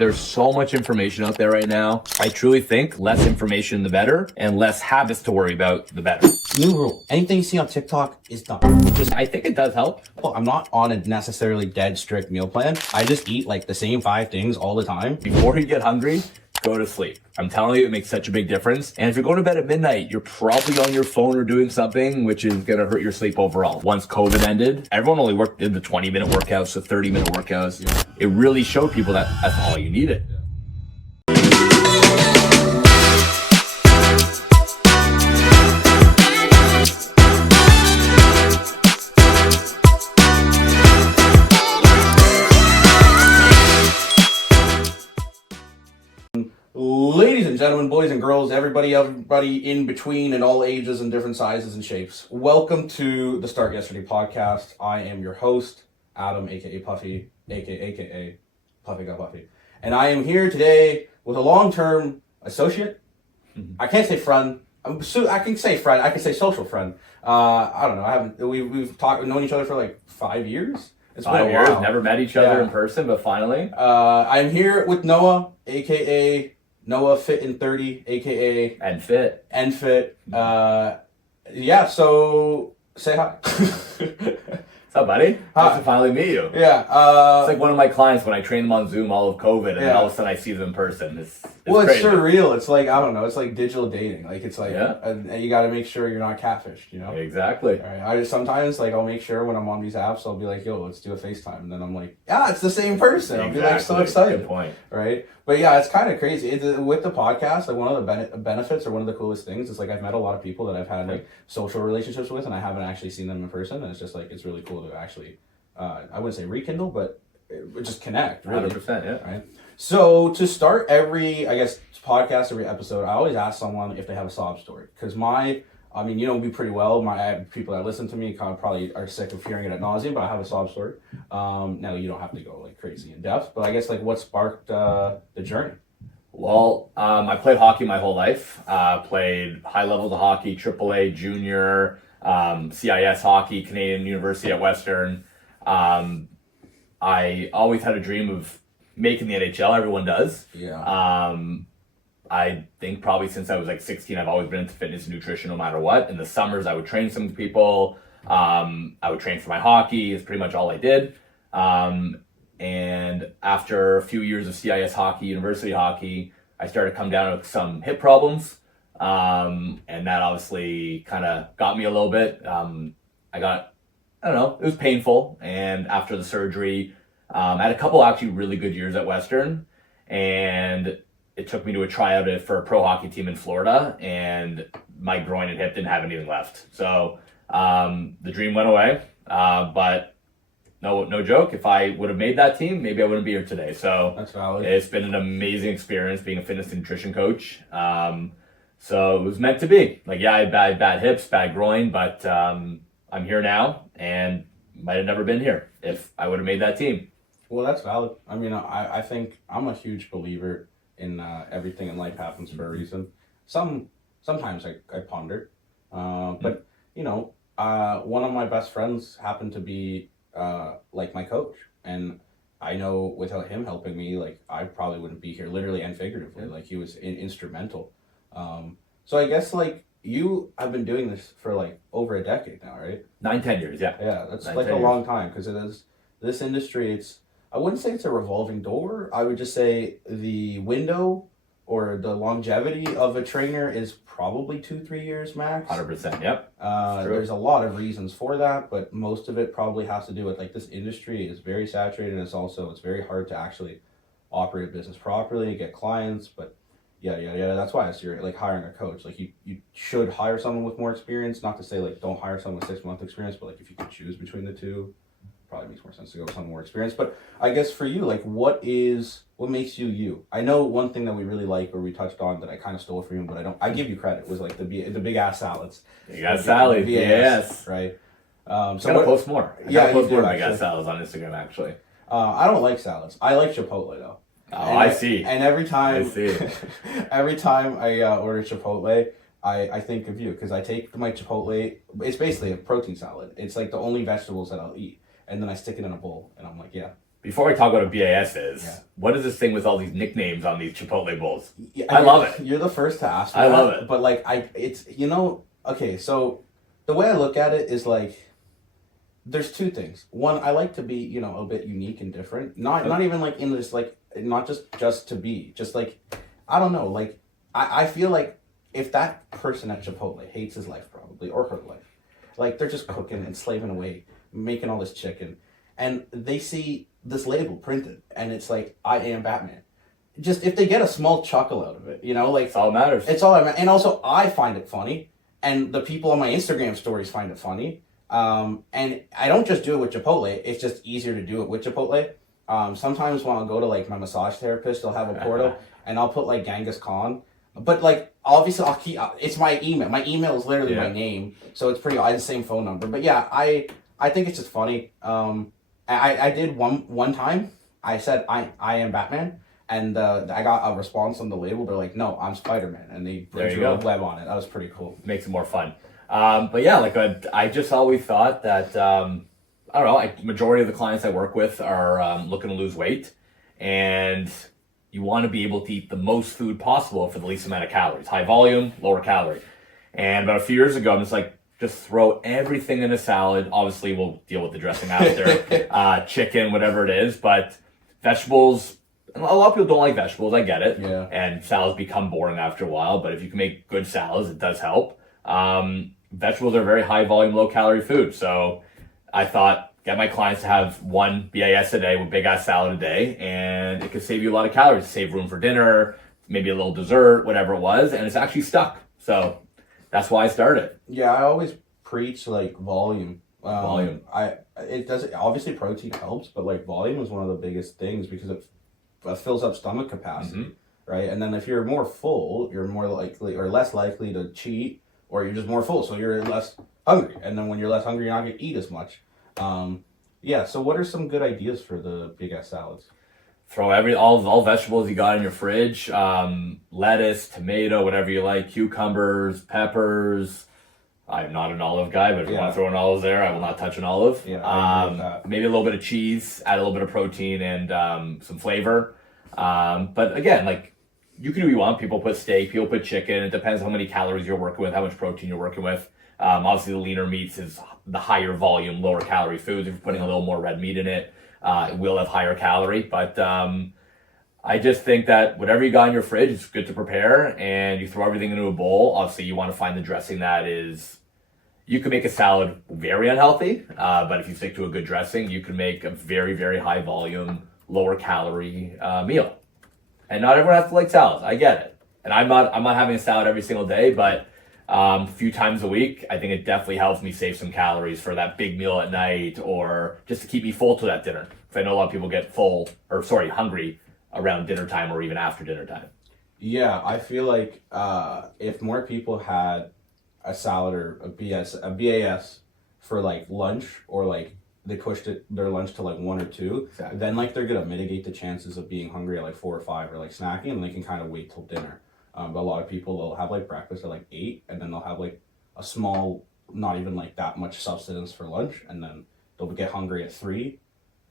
There's so much information out there right now. I truly think less information, the better, and less habits to worry about, the better. New rule. Anything you see on TikTok is done. I think it does help. Well, I'm not on a necessarily dead strict meal plan. I just eat like the same 5 things all the time. Before you get hungry, go to sleep. I'm telling you, it makes such a big difference. And if you're going to bed at midnight, you're probably on your phone or doing something, which is going to hurt your sleep overall. Once COVID ended, everyone only did the 20-minute workouts, the 30-minute workouts. Yeah. It really showed people that that's all you needed. Yeah. Ladies and gentlemen, boys and girls, everybody in between and all ages and different sizes and shapes. Welcome to the Start Yesterday podcast. I am your host, Adam, aka Puffy, aka PuffyGot Buffy. And I am here today with a long-term associate. I can't say friend. I can say friend. I can say social friend. I don't know. We've known each other for like 5 years. It's 5 years. Never met each other in person, but finally. I'm here with Noah, aka Noah Fit in 30, aka Nfit. Yeah, so say hi. What's up, buddy? Nice to finally meet you. Yeah. It's like one of my clients when I trained them on Zoom all of COVID, and then all of a sudden I see them in person. It's crazy. Surreal. It's like, I don't know, it's like digital dating. Like, it's like, and you got to make sure you're not catfished, you know? Exactly. All right. I just sometimes, like, I'll make sure when I'm on these apps, I'll be like, yo, let's do a FaceTime. And then I'm like, yeah, it's the same person. Exactly. I'll be like so excited. Good point. Right? But yeah, it's kind of crazy. With the podcast, like, one of the benefits or one of the coolest things is, like, I've met a lot of people that I've had, like, social relationships with, and I haven't actually seen them in person. And it's just, like, it's really cool to actually, I wouldn't say rekindle, but just connect. Really. 100%, yeah. Right? So to start every, I guess, podcast, every episode, I always ask someone if they have a sob story. Because you know me pretty well. People that listen to me probably are sick of hearing it at nauseam, but I have a sob story. Now, you don't have to go like crazy in depth, but I guess like what sparked the journey? Well, I played hockey my whole life. Played high levels of hockey, AAA, junior, CIS hockey, Canadian University at Western. I always had a dream of making the NHL. Everyone does. Yeah. I think probably since I was like 16, I've always been into fitness and nutrition no matter what. In the summers, I would train some people. I would train for my hockey is pretty much all I did. And after a few years of CIS hockey, university hockey, I started to come down with some hip problems. And that obviously kind of got me a little bit. I don't know, it was painful. And after the surgery, I had a couple actually really good years at Western. And it took me to a tryout for a pro hockey team in Florida, and my groin and hip didn't have anything left. So the dream went away. But no joke, if I would have made that team, maybe I wouldn't be here today. So that's valid. It's been an amazing experience being a fitness and nutrition coach. So it was meant to be. Like, yeah, I had bad hips, bad groin, but I'm here now, and might have never been here if I would have made that team. Well, that's valid. I mean, I think I'm a huge believer in everything in life happens for a reason. Sometimes I ponder, but you know, one of my best friends happened to be like my coach, and I know without him helping me, like I probably wouldn't be here, literally and figuratively. Like he was instrumental. So I guess like you have been doing this for like over a decade now, right? 9-10 years, yeah. Yeah, that's like a long time because it is this industry. I wouldn't say it's a revolving door. I would just say the window or the longevity of a trainer is probably 2-3 years max. 100%, yep. There's a lot of reasons for that, but most of it probably has to do with like this industry is very saturated. And it's very hard to actually operate a business properly, get clients, but yeah. That's why you're like hiring a coach. Like you should hire someone with more experience. Not to say like don't hire someone with 6-month experience, but like if you could choose between the two, probably makes more sense to go with someone more experienced. But I guess for you, like what makes you you? I know one thing that we really like or we touched on that I kind of stole from you, but I give you credit, was like the big ass salads. You got salad, yes. Right. So gotta post more. I gotta post more big ass salads on Instagram actually. I don't like salads. I like Chipotle though. Oh, I see. And every time, I see. Every time I order Chipotle, I think of you because I take my Chipotle. It's basically a protein salad. It's like the only vegetables that I'll eat, and then I stick it in a bowl, and I'm like, yeah, Before I talk about what a BAS is, Yeah. what is this thing with all these nicknames on these Chipotle bowls? Yeah, I love it. You're the first to ask me I that, love it. but like it's okay. So the way I look at it is like there's two things. One, I like to be a bit unique and different. Not even like in this like not just to be just like I don't know like I feel like if that person at Chipotle hates his life probably or her life, like they're just cooking and slaving away, making all this chicken, and they see this label printed and it's like I am Batman. Just if they get a small chuckle out of it, like That's all that matters. it's all I mean. And also I find it funny, and the people on my Instagram stories find it funny. And I don't just do it with Chipotle. It's just easier to do it with Chipotle. Sometimes when I'll go to like my massage therapist, they'll have a portal, and I'll put like Genghis Khan. But like obviously I'll keep it's my email. My email is literally my name, so it's pretty. I have the same phone number. But yeah, I think it's just funny. I did one time. I said I am Batman, and I got a response on the label. They're like, no, I'm Spider-Man, and they drew a web on it. That was pretty cool. Makes it more fun. But yeah, like I just always thought that I don't know. Majority of the clients I work with are looking to lose weight, and you want to be able to eat the most food possible for the least amount of calories. High volume, lower calorie. And about a few years ago, I'm just like, just throw everything in a salad. Obviously, we'll deal with the dressing after. Chicken, whatever it is. But vegetables, a lot of people don't like vegetables. I get it. Yeah. And salads become boring after a while. But if you can make good salads, it does help. Vegetables are very high volume, low calorie food. So I thought, get my clients to have one BAS a day with big ass salad a day, and it could save you a lot of calories, save room for dinner, maybe a little dessert, whatever it was, and it's actually stuck. So that's why I started. Yeah, I always preach like volume. Volume. It does obviously protein helps, but like volume is one of the biggest things because it fills up stomach capacity, right? And then if you're more full, you're more likely or less likely to cheat, or you're just more full, so you're less hungry. And then when you're less hungry, you're not gonna eat as much. Yeah. So what are some good ideas for the big ass salads? Throw all vegetables you got in your fridge, lettuce, tomato, whatever you like, cucumbers, peppers. I'm not an olive guy, but if you want to throw an olive there, I will not touch an olive. Yeah, I agree with that. Maybe a little bit of cheese, add a little bit of protein and some flavor. But again, like you can do what you want. People put steak, people put chicken. It depends how many calories you're working with, how much protein you're working with. Obviously, the leaner meats is the higher volume, lower calorie foods. If you're putting a little more red meat in it, it will have higher calorie. But I just think that whatever you got in your fridge is good to prepare, and you throw everything into a bowl. Obviously, you want to find the dressing that is. You can make a salad very unhealthy, but if you stick to a good dressing, you can make a very, very high volume, lower calorie meal. And not everyone has to like salads. I get it, and I'm not having a salad every single day, but a few times a week, I think it definitely helps me save some calories for that big meal at night, or just to keep me full to that dinner. Because I know a lot of people get hungry around dinner time or even after dinner time. Yeah, I feel like if more people had a salad or a BAS for like lunch, or like they pushed their lunch to like 1 or 2, then like they're gonna mitigate the chances of being hungry at like 4 or 5 or like snacking, and they can kind of wait till dinner. But a lot of people will have like breakfast at like 8, and then they'll have like a small, not even like that much substance for lunch, and then they'll get hungry at 3,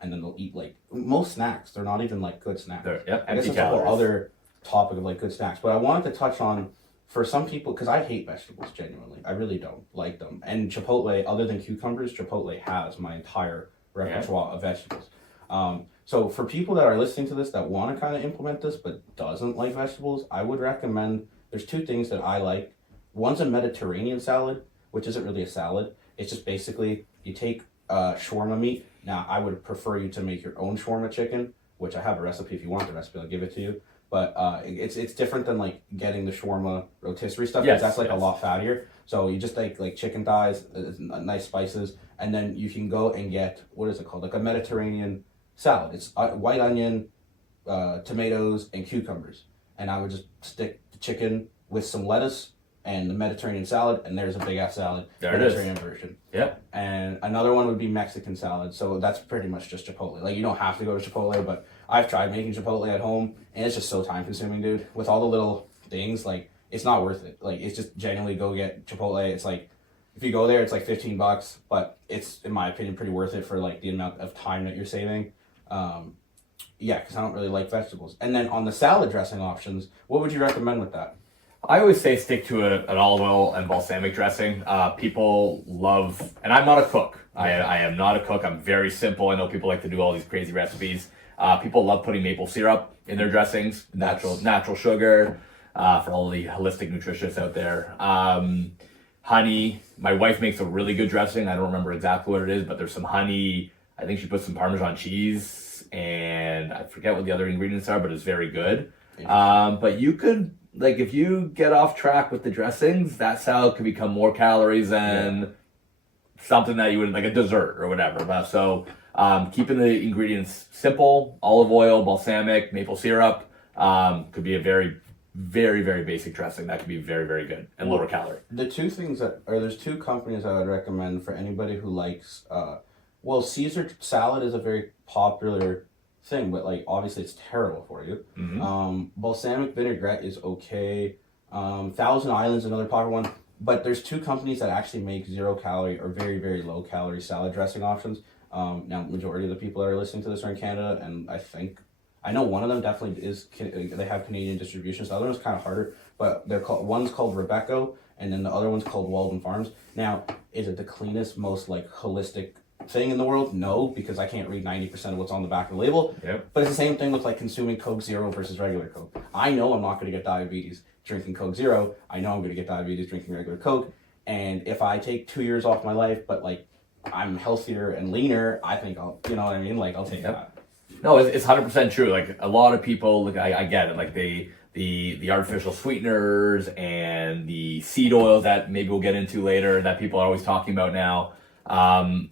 and then they'll eat like most snacks. They're not even like good snacks. I guess it's a whole other topic of like good snacks. But I wanted to touch on for some people, because I hate vegetables genuinely. I really don't like them. And Chipotle, other than cucumbers, Chipotle has my entire repertoire of vegetables. So for people that are listening to this that want to kind of implement this but doesn't like vegetables, I would recommend, there's 2 things that I like. One's a Mediterranean salad, which isn't really a salad. It's just basically you take shawarma meat. Now, I would prefer you to make your own shawarma chicken, which I have a recipe. If you want the recipe, I'll give it to you. But it's different than like getting the shawarma rotisserie stuff, because that's like a lot fattier. So you just like chicken thighs, nice spices, and then you can go and get, what is it called? Like a Mediterranean salad. It's white onion, tomatoes, and cucumbers. And I would just stick the chicken with some lettuce and the Mediterranean salad, and there's a big ass salad. There Mediterranean it is. version. Yeah. And another one would be Mexican salad. So that's pretty much just Chipotle. Like you don't have to go to Chipotle, but I've tried making Chipotle at home, and it's just so time consuming, dude. With all the little things, like it's not worth it. Like it's just genuinely go get Chipotle. It's like if you go there, it's like $15, but it's in my opinion pretty worth it for like the amount of time that you're saving. Yeah, because I don't really like vegetables. And then on the salad dressing options, what would you recommend with that? I always say stick to an olive oil and balsamic dressing. People love, and I'm not a cook. I am not a cook. I'm very simple. I know people like to do all these crazy recipes. People love putting maple syrup in their dressings, natural sugar, for all the holistic nutritionists out there. Honey. My wife makes a really good dressing. I don't remember exactly what it is, but there's some honey. I think she puts some Parmesan cheese, and I forget what the other ingredients are, but it's very good. But you could, like, if you get off track with the dressings, that salad could become more calories than something that you would, like a dessert or whatever. But so keeping the ingredients simple: olive oil, balsamic, maple syrup, could be a very, very, very basic dressing that could be very, very good and lower calorie. The two things there's two companies I would recommend for anybody who likes, Caesar salad is a very popular thing, but like obviously it's terrible for you. Balsamic vinaigrette is okay. Thousand Island's another popular one, but there's two companies that actually make 0 calorie or very, very low calorie salad dressing options. Now, majority of the people that are listening to this are in Canada, and I know one of them definitely is. They have Canadian distribution. So the other one's kind of harder, but one's called Rebecca, and then the other one's called Walden Farms. Now, is it the cleanest, most like holistic thing in the world? No, because I can't read 90% of what's on the back of the label. Yep. But it's the same thing with like consuming Coke Zero versus regular Coke. I know I'm not going to get diabetes drinking Coke Zero. I know I'm going to get diabetes drinking regular Coke. And if I take 2 years off my life, but like I'm healthier and leaner, I think I'll, you know what I mean? Like I'll take that. No, it's 100% true. Like a lot of people, like I get it. Like the artificial sweeteners and the seed oils that maybe we'll get into later that people are always talking about now.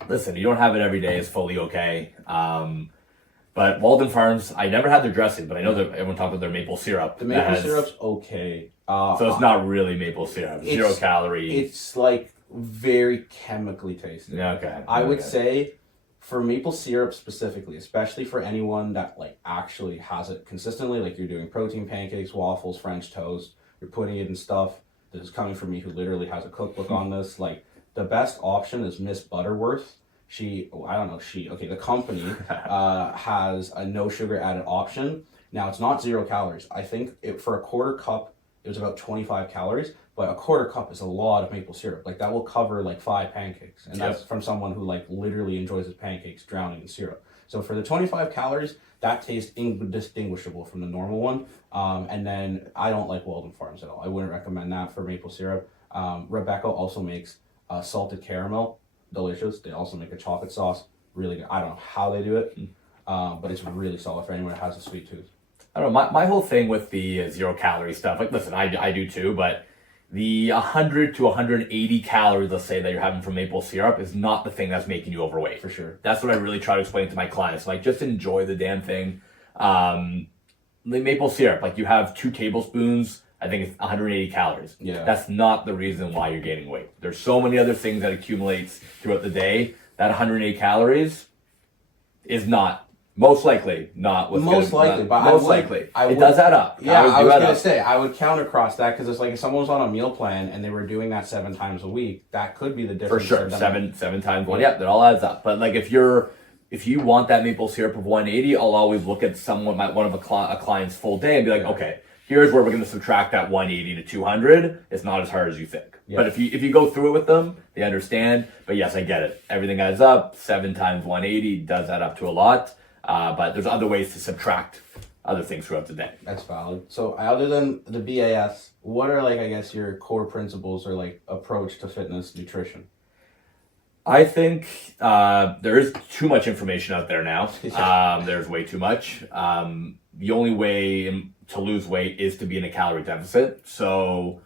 Listen, you don't have it every day. It's fully okay. But Walden Farms, I never had their dressing, but I know that everyone talks about their maple syrup. The maple syrup's okay. So it's not really maple syrup. 0 calorie. It's like very chemically tasty. Okay. I would say for maple syrup specifically, especially for anyone that like actually has it consistently, like you're doing protein pancakes, waffles, French toast, you're putting it in stuff. This is coming from me who literally has a cookbook on this. Like the best option is Miss Butterworth. The company has a no sugar added option. Now it's not 0 calories. I think for a quarter cup, it was about 25 calories, but a quarter cup is a lot of maple syrup. Like that will cover like 5 pancakes. And that's from someone who like literally enjoys his pancakes drowning in syrup. So for the 25 calories, that tastes indistinguishable from the normal one. And then I don't like Walden Farms at all. I wouldn't recommend that for maple syrup. Rebecca also makes salted caramel. Delicious. They also make a chocolate sauce. Really good. I don't know how they do it, but it's really solid for anyone that has a sweet tooth. I don't know. My whole thing with the 0 calorie stuff, like, listen, I do too, but the 100 to 180 calories, let's say, that you're having from maple syrup is not the thing that's making you overweight. For sure. That's what I really try to explain to my clients. Like, just enjoy the damn thing. The maple syrup, like you have 2 tablespoons, I think it's 180 calories. Yeah. That's not the reason why you're gaining weight. There's so many other things that accumulates throughout the day. That 180 calories is most likely not what's most likely, but most likely. It does add up. Yeah, I was gonna say I would countercross that because it's like if someone was on a meal plan and they were doing that 7 times a week, that could be the difference. For sure, seven times one. Yeah, that all adds up. But like if you want that maple syrup of 180, I'll always look at one of a client's full day and be like, okay, here's where we're going to subtract that 180 to 200. It's not as hard as you think. Yeah. But if you go through it with them, they understand. But yes, I get it. Everything adds up. 7 times 180 does add up to a lot. But there's other ways to subtract other things throughout the day. That's valid. So other than the BAS, what are like, I guess, your core principles or like approach to fitness nutrition? I think there is too much information out there now. There's way too much. The only way to lose weight is to be in a calorie deficit. So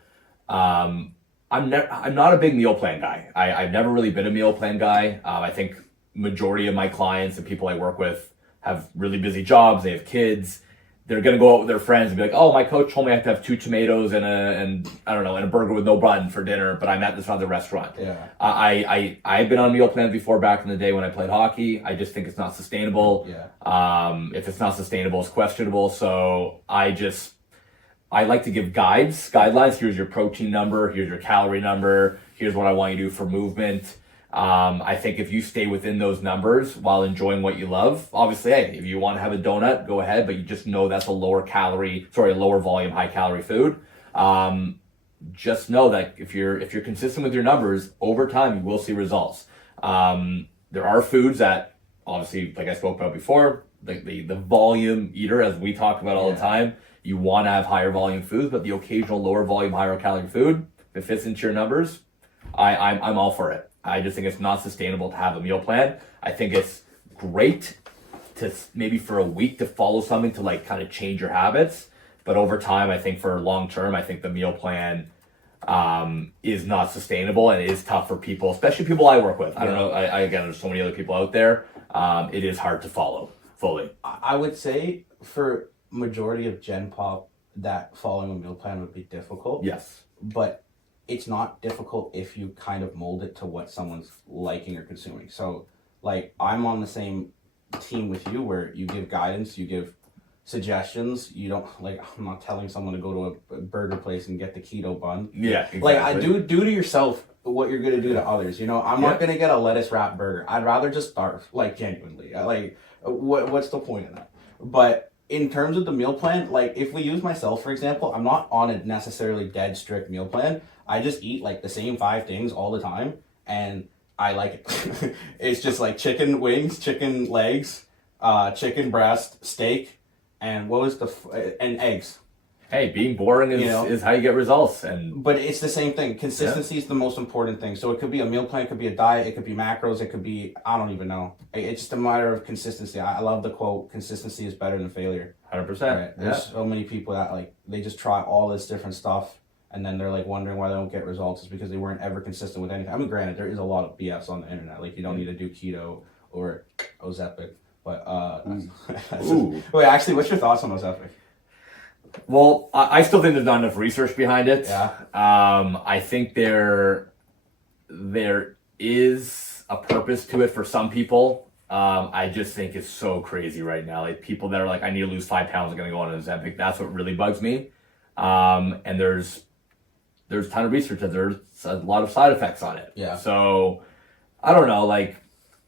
I'm not a big meal plan guy. I've never really been a meal plan guy. I think majority of my clients and people I work with have really busy jobs. They have kids. They're gonna go out with their friends and be like, "Oh, my coach told me I have to have 2 tomatoes and a burger with no bun for dinner, but I'm at this other restaurant." Yeah. I've been on meal plans before back in the day when I played hockey. I just think it's not sustainable. Yeah. If it's not sustainable, it's questionable. So I like to give guidelines. Here's your protein number. Here's your calorie number. Here's what I want you to do for movement. I think if you stay within those numbers while enjoying what you love, obviously, hey, if you want to have a donut, go ahead, but you just know that's a lower volume, high calorie food. Just know that if you're consistent with your numbers over time, you will see results. There are foods that obviously, like I spoke about before, the volume eater, as we talk about all the time, you want to have higher volume foods, but the occasional lower volume, higher calorie food, if it fits into your numbers, I'm all for it. I just think it's not sustainable to have a meal plan. I think it's great to maybe for a week to follow something to like kind of change your habits. But over time, I think for long term, I think the meal plan is not sustainable, and it is tough for people, especially people I work with. I don't know. Again, there's so many other people out there. It is hard to follow fully. I would say for majority of Gen Pop, that following a meal plan would be difficult. Yes. But it's not difficult if you kind of mold it to what someone's liking or consuming. So, like, I'm on the same team with you where you give guidance, you give suggestions. You don't, like, I'm not telling someone to go to a burger place and get the keto bun. Yeah, exactly. Like, I do to yourself what you're going to do to others. You know, I'm not going to get a lettuce wrap burger. I'd rather just starve, like, genuinely. Like, what's the point of that? But in terms of the meal plan, like, if we use myself, for example, I'm not on a necessarily dead strict meal plan. I just eat, like, the same 5 things all the time, and I like it. It's just, like, chicken wings, chicken legs, chicken breast, steak, and what was and eggs. Hey, being boring is how you get results. But it's the same thing. Consistency is the most important thing. So it could be a meal plan, it could be a diet, it could be macros, it could be, I don't even know. It's just a matter of consistency. I love the quote, consistency is better than failure. 100%. Right? There's so many people that, like, they just try all this different stuff, and then they're, like, wondering why they don't get results. It's because they weren't ever consistent with anything. I mean, granted, there is a lot of BS on the internet. Like, you don't need to do keto or Ozempic. But, wait, actually, what's your thoughts on Ozempic? Well, I still think there's not enough research behind it. Yeah. I think there is a purpose to it for some people. I just think it's so crazy right now. Like, people that are like, I need to lose 5 pounds, I'm going to go on an Ozempic. That's what really bugs me. And there's a ton of research that there's a lot of side effects on it. Yeah. So I don't know. Like,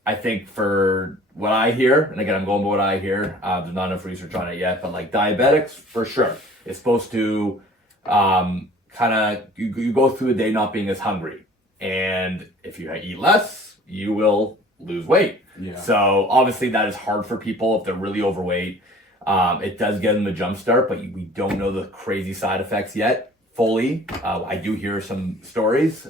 I think for what I hear, and again, I'm going by what I hear, there's not enough research on it yet, but like diabetics, for sure. It's supposed to kind of, you go through a day not being as hungry. And if you eat less, you will lose weight. Yeah. So obviously that is hard for people if they're really overweight. It does get them a jump start, but we don't know the crazy side effects yet fully. I do hear some stories.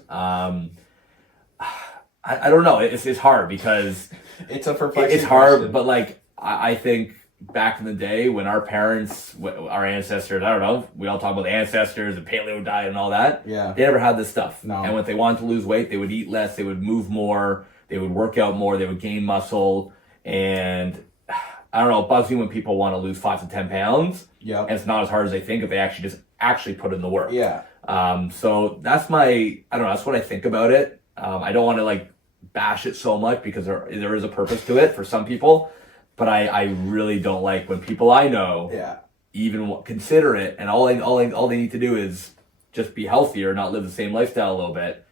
I don't know. It's hard because it's a perplexing it's hard, question. but like I think back in the day when our parents, our ancestors, I don't know, we all talk about the ancestors, the paleo diet and all that. Yeah. They never had this stuff. No. And when they wanted to lose weight, they would eat less, they would move more, they would work out more, they would gain muscle. And I don't know, it bugs me when people want to lose 5 to 10 pounds. Yeah. And it's not as hard as they think if they actually put in the work. Yeah. So that's that's what I think about it. I don't want to like bash it so much because there is a purpose to it for some people, but I really don't like when people I know even consider it, and all they need to do is just be healthier, not live the same lifestyle a little bit.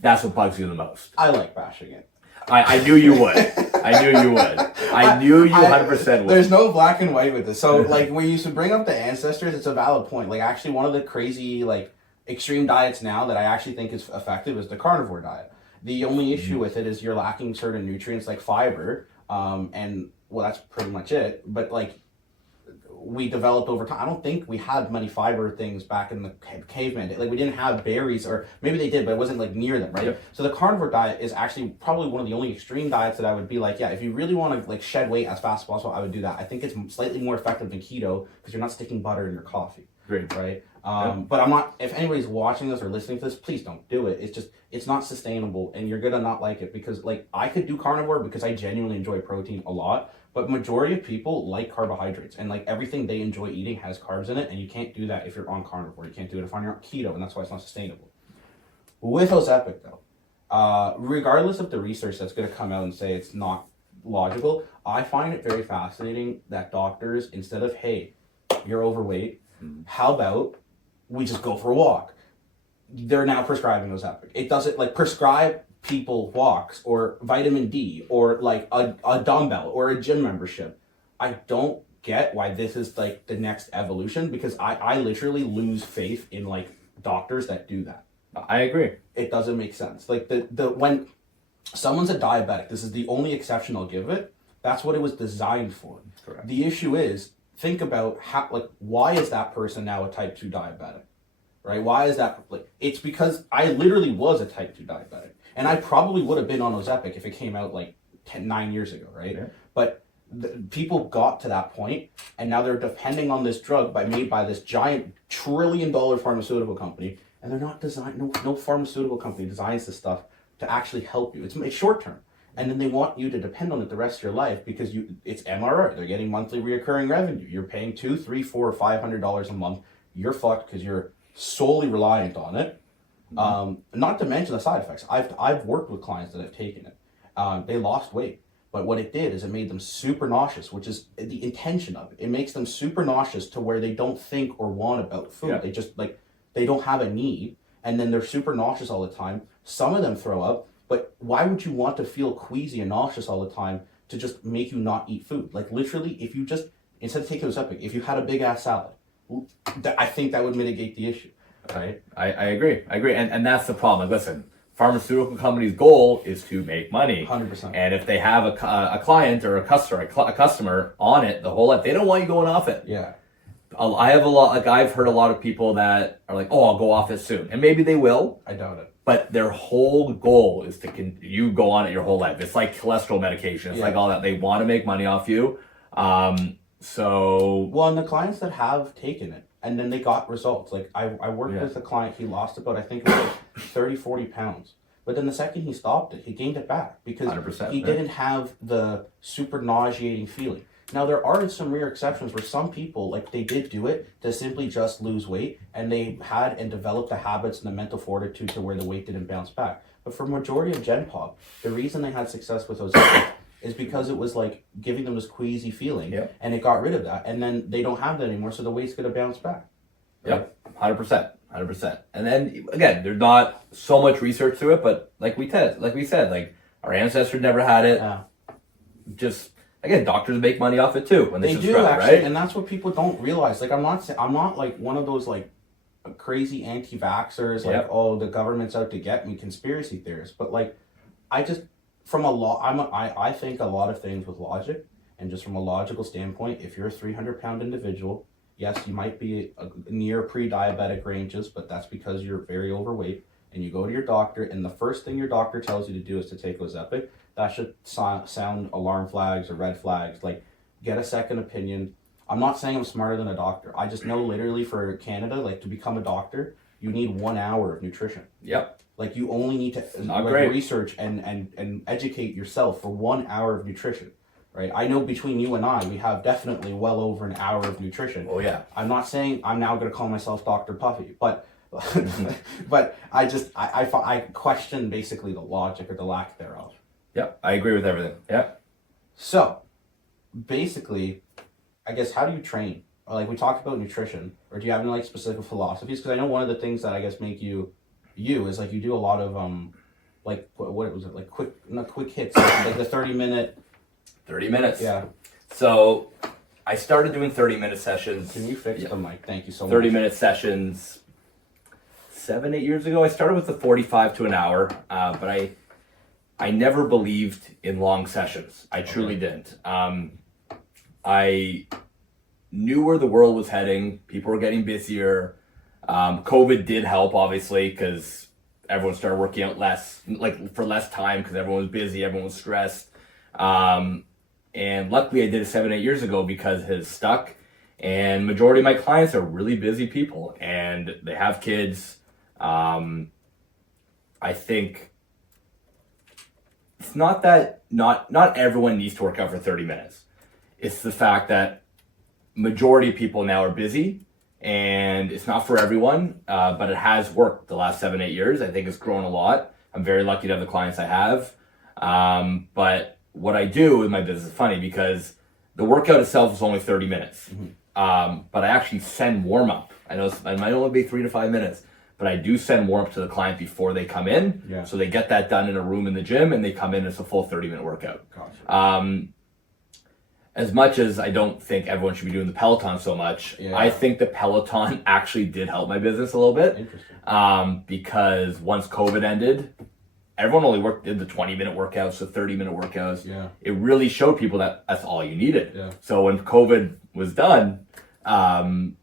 That's what bugs you the most. I like bashing it. I knew you would. I knew you would. I knew you 100% would. There's no black and white with this. So like when you used to bring up the ancestors, it's a valid point. Like actually one of the crazy like extreme diets now that I actually think is effective is the carnivore diet. The only issue with it is you're lacking certain nutrients like fiber, and well, that's pretty much it. But like, we developed over time. I don't think we had many fiber things back in the caveman day. Like we didn't have berries, or maybe they did, but it wasn't like near them, right? Yep. So the carnivore diet is actually probably one of the only extreme diets that I would be like, yeah, if you really want to like shed weight as fast as possible, I would do that. I think it's slightly more effective than keto because you're not sticking butter in your coffee. Great. Right? But I'm not, if anybody's watching this or listening to this, please don't do it. It's just, it's not sustainable and you're gonna not like it because like I could do carnivore because I genuinely enjoy protein a lot, but majority of people like carbohydrates and like everything they enjoy eating has carbs in it, and you can't do that if you're on carnivore. You can't do it if you're on keto, and that's why it's not sustainable. With Ozempic though, regardless of the research that's gonna come out and say it's not logical, I find it very fascinating that doctors, instead of, hey, you're overweight, how about we just go for a walk? They're now prescribing Ozempic. It doesn't like prescribe people walks or vitamin D or like a dumbbell or a gym membership. I don't get why this is like the next evolution, because I literally lose faith in like doctors that do that. I agree. It doesn't make sense. Like the when someone's a diabetic, this is the only exception I'll give it. That's what it was designed for. Correct. The issue is, think about how, like, why is that person now a type 2 diabetic? Right? Why is that? Like, it's because I literally was a type 2 diabetic. And I probably would have been on Ozempic if it came out like 9 years ago, right? Yeah. But people got to that point, and now they're depending on this drug made by this giant $1 trillion pharmaceutical company, and they're not designed. No pharmaceutical company designs this stuff to actually help you. It's short term, and then they want you to depend on it the rest of your life because it's MRR. They're getting monthly reoccurring revenue. You're paying $200, $300, $400, $500 a month. You're fucked because you're solely reliant on it. Not to mention the side effects. I've worked with clients that have taken it. They lost weight. But what it did is it made them super nauseous, which is the intention of it. It makes them super nauseous to where they don't think or want about food. Yeah. They just they don't have a need, and then they're super nauseous all the time. Some of them throw up, but why would you want to feel queasy and nauseous all the time to just make you not eat food? Like literally, if you just, instead of taking Ozempic, if you had a big ass salad, I think that would mitigate the issue. Right? I agree. And that's the problem. Like, listen, pharmaceutical company's goal is to make money. 100%. And if they have a client or a customer on it the whole life, they don't want you going off it. Yeah. I've heard a lot of people that are like, oh, I'll go off it soon. And maybe they will. I doubt it. But their whole goal is you go on it your whole life. It's like cholesterol medication. It's like all that. They want to make money off you. Well, and the clients that have taken it, and then they got results. Like I worked with a client, he lost about, I think it was like 30, 40 pounds. But then the second he stopped it, he gained it back because he didn't have the super nauseating feeling. Now there are some rare exceptions where some people, like they did do it to simply just lose weight, and they had and developed the habits and the mental fortitude to where the weight didn't bounce back. But for majority of Gen Pop, the reason they had success with Ozempic is because it was like giving them this queasy feeling, and it got rid of that, and then they don't have that anymore, so the weight's gonna bounce back. Right? Yep, 100%. And then again, there's not so much research to it, but like we said, our ancestors never had it. Just again, doctors make money off it too when they subscribe, actually, right? And that's what people don't realize. Like I'm not like one of those like crazy anti-vaxxers, like oh the government's out to get me, conspiracy theorists, but like I just. I think a lot of things with logic, and just from a logical standpoint, if you're a 300-pound individual, yes, you might be near pre-diabetic ranges, but that's because you're very overweight, and you go to your doctor, and the first thing your doctor tells you to do is to take Ozempic. That should sound alarm flags or red flags. Like, get a second opinion. I'm not saying I'm smarter than a doctor. I just know literally for Canada, like to become a doctor, you need 1 hour of nutrition. Yep. Like you only need to research and educate yourself for 1 hour of nutrition, right? I know between you and I, we have definitely well over an hour of nutrition. Oh yeah. I'm not saying I'm now going to call myself Dr. Puffy, but but I question basically the logic or the lack thereof. Yeah, I agree with everything. Yeah. So, basically, I guess how do you train? Or like we talked about nutrition, or do you have any like specific philosophies? Because I know one of the things that I guess make you is like you do a lot of like what was it, like quick hits, like the 30-minute. 30 minutes. Yeah. So I started doing 30-minute sessions. Can you fix the mic? Thank you so much. 30-minute sessions 7-8 years ago. I started with the 45 to an hour, but I never believed in long sessions. I truly didn't. I knew where the world was heading. People were getting busier. COVID did help, obviously, because everyone started working out less, like for less time, because everyone was busy, everyone was stressed. And luckily I did it 7-8 years ago because it has stuck. And majority of my clients are really busy people, and they have kids. I think it's not that not everyone needs to work out for 30 minutes. It's the fact that majority of people now are busy, and it's not for everyone, but it has worked the last 7-8 years. I think it's grown a lot. I'm very lucky to have the clients I have. But what I do with my business is funny because the workout itself is only 30 minutes. Mm-hmm. But I actually send warm up. I know it might only be 3 to 5 minutes, but I do send warm-up to the client before they come in. Yeah. So they get that done in a room in the gym, and they come in, it's a full 30-minute workout. Gotcha. As much as I don't think everyone should be doing the Peloton so much, I think the Peloton actually did help my business a little bit. Interesting. Because once COVID ended, everyone only did the 20-minute workouts, the 30-minute workouts. Yeah. It really showed people that that's all you needed. Yeah. So when COVID was done, and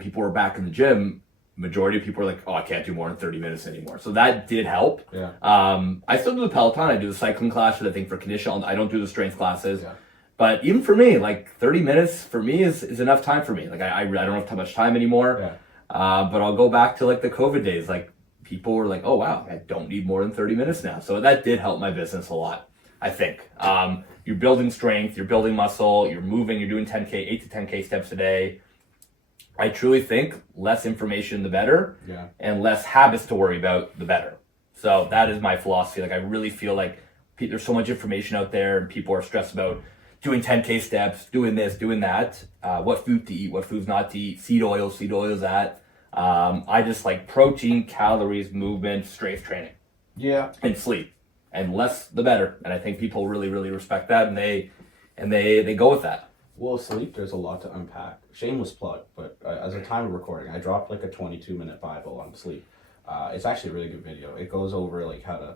people were back in the gym, majority of people were like, oh, I can't do more than 30 minutes anymore. So that did help. Yeah. I still do the Peloton. I do the cycling classes, I think, for condition. I don't do the strength classes. Yeah. But even for me, like 30 minutes for me is enough time for me. Like I don't have that much time anymore. Yeah. But I'll go back to like the COVID days. Like people were like, oh wow, I don't need more than 30 minutes now. So that did help my business a lot, I think. You're building strength, you're building muscle, you're moving, you're doing 10K, 8 to 10K steps a day. I truly think less information, the better. Yeah. And less habits to worry about, the better. So that is my philosophy. Like I really feel like there's so much information out there and people are stressed about doing 10K steps, doing this, doing that, what food to eat, what foods not to eat, seed oils that. I just like protein, calories, movement, strength training. Yeah. And sleep. And less the better. And I think people really, really respect that and they go with that. Well, sleep, there's a lot to unpack. Shameless plug, but as a time of recording, I dropped like a 22-minute Bible on sleep. It's actually a really good video. It goes over like how to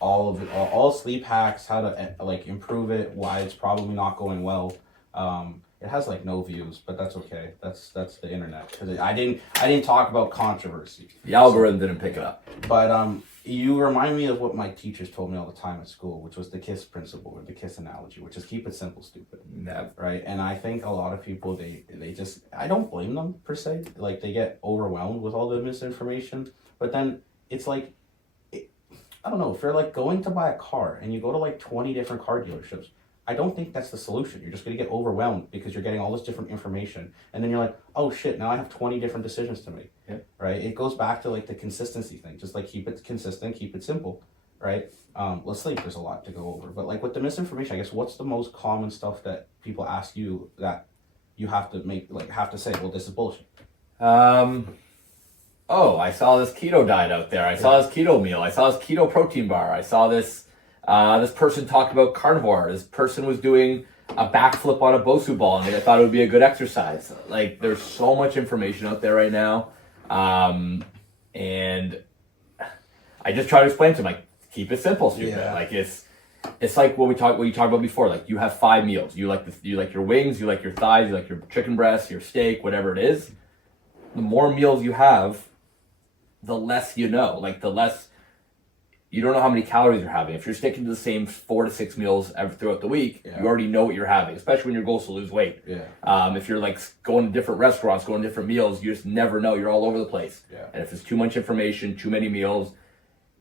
all of it, all sleep hacks, how to like improve it, why it's probably not going well. It has like no views, but that's okay. That's the internet, because I didn't talk about controversy. The algorithm didn't pick it up. But you remind me of what my teachers told me all the time at school, which was the KISS principle or the KISS analogy, which is keep it simple, stupid. Yeah. Right. And I think a lot of people they just, I don't blame them per se. Like they get overwhelmed with all the misinformation, but then it's like, I don't know, if you're like going to buy a car and you go to like 20 different car dealerships, I don't think that's the solution. You're just going to get overwhelmed because you're getting all this different information. And then you're like, oh shit, now I have 20 different decisions to make. Yeah. Right? It goes back to like the consistency thing. Just like keep it consistent, keep it simple. Right? Let's sleep, there's a lot to go over. But like with the misinformation, I guess what's the most common stuff that people ask you that you have to say, well, this is bullshit? Oh, I saw this keto diet out there. I saw this keto meal. I saw this keto protein bar. I saw this person talk about carnivore. This person was doing a backflip on a Bosu ball and they thought it would be a good exercise. Like there's so much information out there right now. And I just try to explain to them, like, keep it simple, stupid. Yeah. Like it's like what you talked about before. Like you have 5 meals. You like your wings, you like your thighs, you like your chicken breasts, your steak, whatever it is. The more meals you have, the less you know. Like the less you don't know how many calories you're having. If you're sticking to the same 4 to 6 meals throughout the week, you already know what you're having, especially when your goal is to lose weight. Yeah. If you're like going to different restaurants, going to different meals, you just never know. You're all over the place. Yeah. And if it's too much information, too many meals,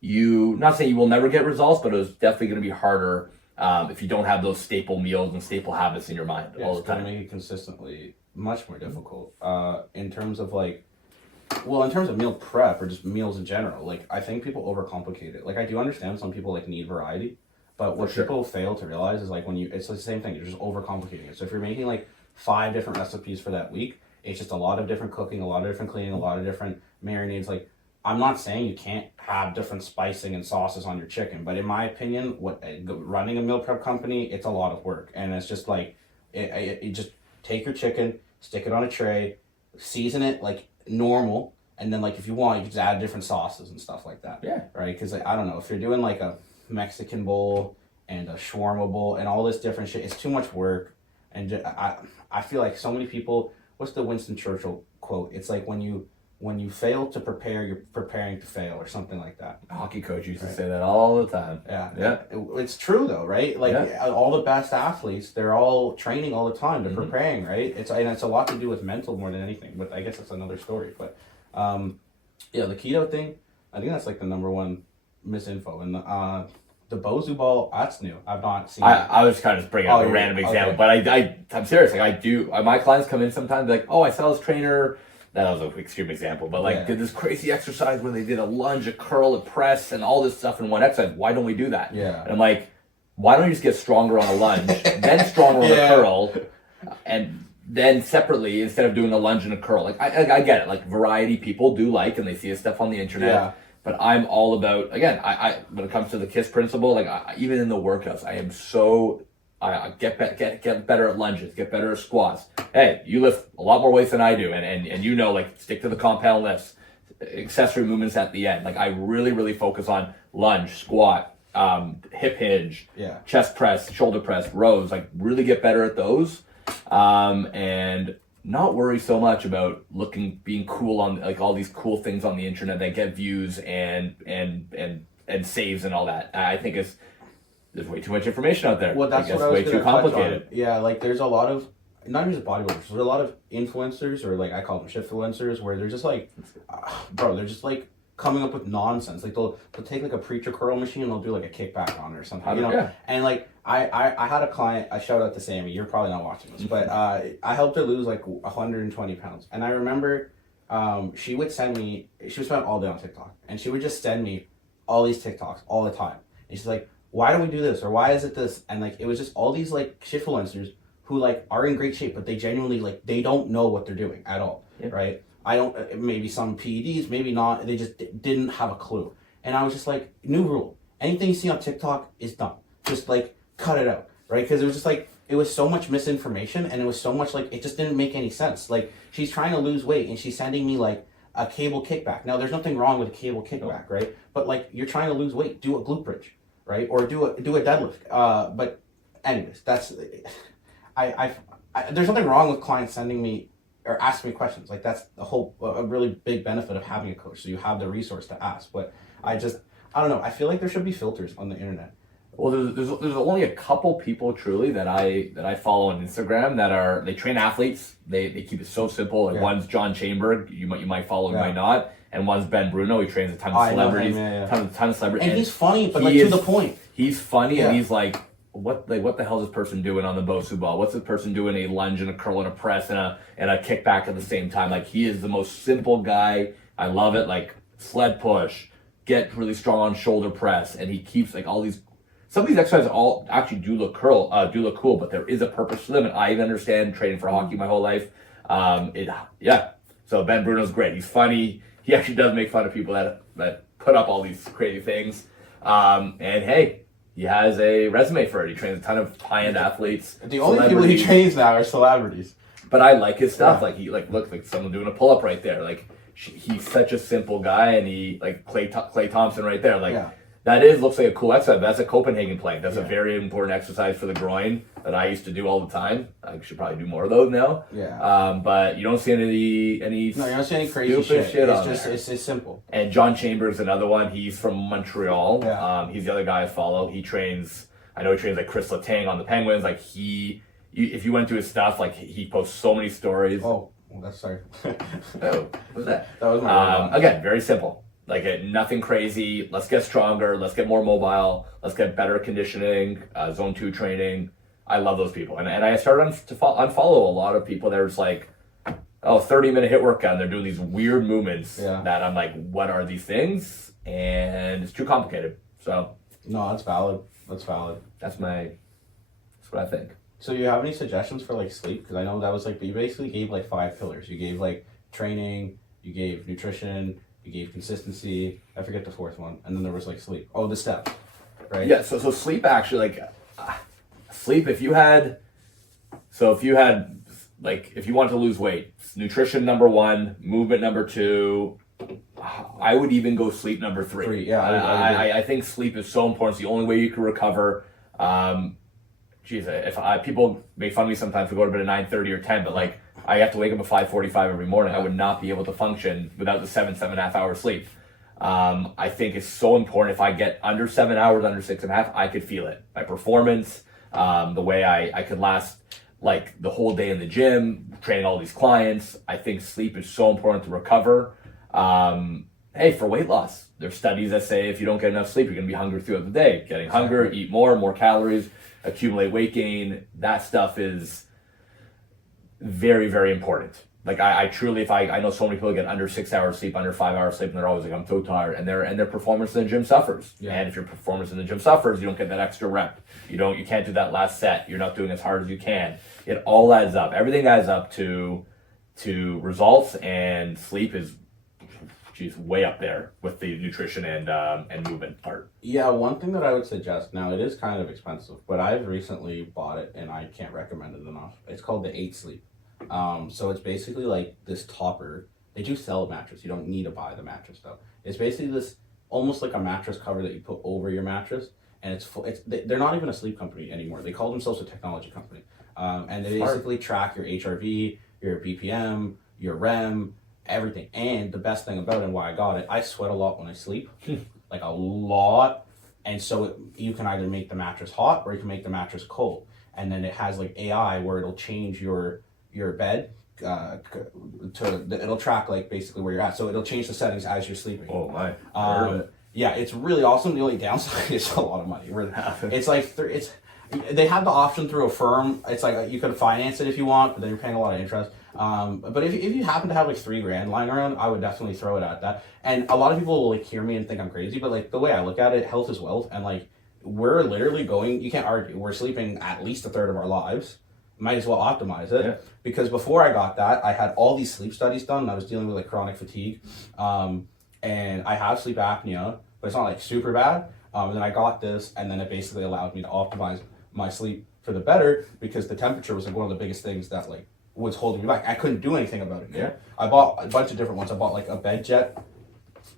not saying you will never get results, but it's definitely going to be harder if you don't have those staple meals and staple habits in your mind all the time. It's going to make it consistently much more difficult. In terms of like, well, in terms of meal prep or just meals in general, like I think people overcomplicate it. Like I do understand some people like need variety, but what people fail to realize is like it's the same thing. You're just overcomplicating it. So if you're making like 5 different recipes for that week, it's just a lot of different cooking, a lot of different cleaning, a lot of different marinades. Like I'm not saying you can't have different spicing and sauces on your chicken, but in my opinion, running a meal prep company, it's a lot of work, and it's just like it just take your chicken, stick it on a tray, season it like normal, and then like if you want, you just add different sauces and stuff like that. Yeah. Right? Because I don't know, if you're doing like a Mexican bowl and a shawarma bowl and all this different shit, it's too much work. And I feel like so many people. What's the Winston Churchill quote? It's like when you fail to prepare, you're preparing to fail, or something like that. A hockey coach used to say that all the time. Yeah. It's true though, right? Like all the best athletes, they're all training all the time. They're preparing, right? It's a lot to do with mental more than anything. But I guess that's another story. But the keto thing, I think that's like the number one misinfo. And the Bosu ball, that's new. I've not seen. I was kind of just bringing up a random example, but I'm serious. Like I do. My clients come in sometimes like, oh, I saw this trainer. That was an extreme example, but like did this crazy exercise where they did a lunge, a curl, a press, and all this stuff in one exercise. Why don't we do that? Yeah. And I'm like, why don't you just get stronger on a lunge, then stronger on a curl, and then separately, instead of doing a lunge and a curl, like I get it, like variety people do like, and they see this stuff on the internet. Yeah. But I'm all about, again, I when it comes to the KISS principle, like even in the workouts, I am so I get better at lunges, get better at squats. Hey, you lift a lot more weights than I do, and you know, like stick to the compound lifts, accessory movements at the end. Like I really focus on lunge, squat, hip hinge, chest press, shoulder press, rows. Like really get better at those, and not worry so much about being cool on like all these cool things on the internet that get views and saves and all that. I think there's way too much information out there. Well, that's like, what I was way gonna too touch complicated. on. Yeah, like there's a lot of, not even just bodybuilders, there's a lot of influencers, or like I call them shift-influencers, where they're just like, bro, they're just like coming up with nonsense. Like they'll take like a preacher curl machine and they'll do like a kickback on it or something, you know? Yeah. And like I had a client, I shout out to Sammy, you're probably not watching this, but I helped her lose like 120 pounds. And I remember she would spend all day on TikTok, and she would just send me all these TikToks all the time. And she's like, why don't we do this? Or why is it this? And like, it was just all these like shift-influencers who like are in great shape, but they genuinely like, they don't know what they're doing at all, right? I don't, maybe some PEDs, maybe not, they just didn't have a clue. And I was just like, new rule, anything you see on TikTok is dumb. Just like, cut it out, right? Because it was just like, it was so much misinformation, and it was so much like, it just didn't make any sense. Like, she's trying to lose weight and she's sending me like a cable kickback. Now, there's nothing wrong with a cable kickback, right? But like, you're trying to lose weight, do a glute bridge, right? Or do a deadlift. But anyways, that's, there's nothing wrong with clients sending me or asking me questions. Like that's a really big benefit of having a coach. So you have the resource to ask. But I don't know. I feel like there should be filters on the internet. Well, there's only a couple people truly that I follow on Instagram they train athletes. They keep it so simple. Like one's John Chamber, you might follow, you might not, and one's Ben Bruno. He trains a ton of celebrities, ton of celebrities. And he's funny, but like to the point. He's funny, and he's like, what the hell is this person doing on the Bosu ball? What's this person doing a lunge and a curl and a press and a kickback at the same time? Like he is the most simple guy. I love it. Like sled push, get really strong on shoulder press, and he keeps like all these. Some of these exercises all actually do look cool, but there is a purpose to them, and I even understand training for hockey my whole life. So Ben Bruno's great. He's funny. He actually does make fun of people that put up all these crazy things. And hey, he has a resume for it. He trains a ton of high-end athletes. The only people he trains now are celebrities. But I like his stuff. Like he looks like someone doing a pull-up right there. Like he's such a simple guy, and he like Clay Thompson right there. Like that looks like a cool exercise. That's a Copenhagen plank. That's a very important exercise for the groin that I used to do all the time. I should probably do more of those now. But you don't see any No, you don't see any crazy shit. It's just simple. And John Chambers, another one. He's from Montreal. He's the other guy I follow. I know he trains like Chris Letang on the Penguins. Like if you went through his stuff, like he posts so many stories. Oh, well, that's sorry. What was that? That was my again, very simple. Like nothing crazy. Let's get stronger. Let's get more mobile. Let's get better conditioning, zone 2 training. I love those people. And I started to unfollow a lot of people that are just like, 30-minute HIIT workout. And they're doing these weird movements that I'm like, what are these things? And it's too complicated. So. No, that's valid. That's what I think. So you have any suggestions for like sleep? Because I know that was like, you basically gave like 5 pillars. You gave like training, you gave nutrition, you gave consistency. I forget the 4th one. And then there was like sleep. Oh, the steps, right? Yeah, so sleep actually, sleep, if you wanted to lose weight, nutrition number 1, movement number 2, I would even go sleep number 3. I think sleep is so important. It's the only way you can recover. People make fun of me sometimes to go to bed at 9:30 or 10, but like I have to wake up at 5:45 every morning. I would not be able to function without the 7.5 hours sleep. I think it's so important. If I get under 7 hours, under 6.5, I could feel it. My performance, the way I could last like the whole day in the gym, training all these clients. I think sleep is so important to recover. For weight loss, there's studies that say if you don't get enough sleep, you're going to be hungry throughout the day. Getting hungry, eat more calories, accumulate weight gain. That stuff is very, very important. Like I truly, if I know so many people get under 6 hours sleep, under 5 hours sleep, and they're always like, I'm so tired, and their performance in the gym suffers. Yeah. And if your performance in the gym suffers, you don't get that extra rep. You can't do that last set. You're not doing as hard as you can. It all adds up. Everything adds up to results, and sleep is, geez, way up there with the nutrition and movement part. Yeah, one thing that I would suggest, now it is kind of expensive, but I've recently bought it and I can't recommend it enough. It's called the 8 Sleep. So it's basically like this topper. They do sell a mattress. You don't need to buy the mattress though. It's basically this almost like a mattress cover that you put over your mattress, and they're not even a sleep company anymore. They call themselves a technology company, and they basically track your HRV, your BPM, your REM, everything. And the best thing about it and why I got it, I sweat a lot when I sleep, like a lot, and so you can either make the mattress hot or you can make the mattress cold, and then it has like AI where it'll change your bed it'll track like basically where you're at, so it'll change the settings as you're sleeping. Oh my! Yeah, it's really awesome. The only downside is a lot of money. It's like they have the option through a firm. It's like you could finance it if you want, but then you're paying a lot of interest. But if you happen to have like $3,000 lying around, I would definitely throw it at that. And a lot of people will like hear me and think I'm crazy, but like the way I look at it, health is wealth, and like we're literally going. You can't argue. We're sleeping at least a third of our lives. Might as well optimize it. Yeah. Because before I got that, I had all these sleep studies done, and I was dealing with like chronic fatigue, and I have sleep apnea, but it's not like super bad. And then I got this, and then it basically allowed me to optimize my sleep for the better, because the temperature was like one of the biggest things that like was holding me back. I couldn't do anything about it. Yeah. I bought a bunch of different ones. I bought like a bed jet.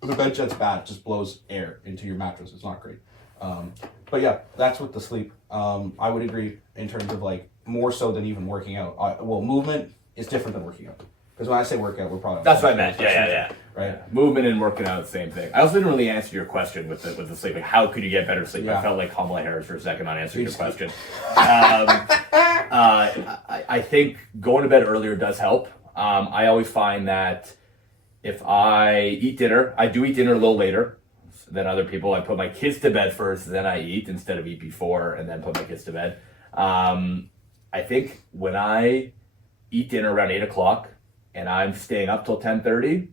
The bed jet's bad; it just blows air into your mattress. It's not great. But yeah, that's with the sleep. I would agree in terms of like more so than even working out. Movement is different than working out. Because when I say workout, we're probably that's what I meant. Yeah. Right. Yeah. Movement and working out, same thing. I also didn't really answer your question with the sleep. Like, how could you get better sleep? Yeah. I felt like Kamala Harris for a second on answering your question. I think going to bed earlier does help. I always find that if I eat dinner, I do eat dinner a little later than other people. I put my kids to bed first, then I eat, instead of eat before and then put my kids to bed. I think when I eat dinner around 8 o'clock and I'm staying up till 10:30,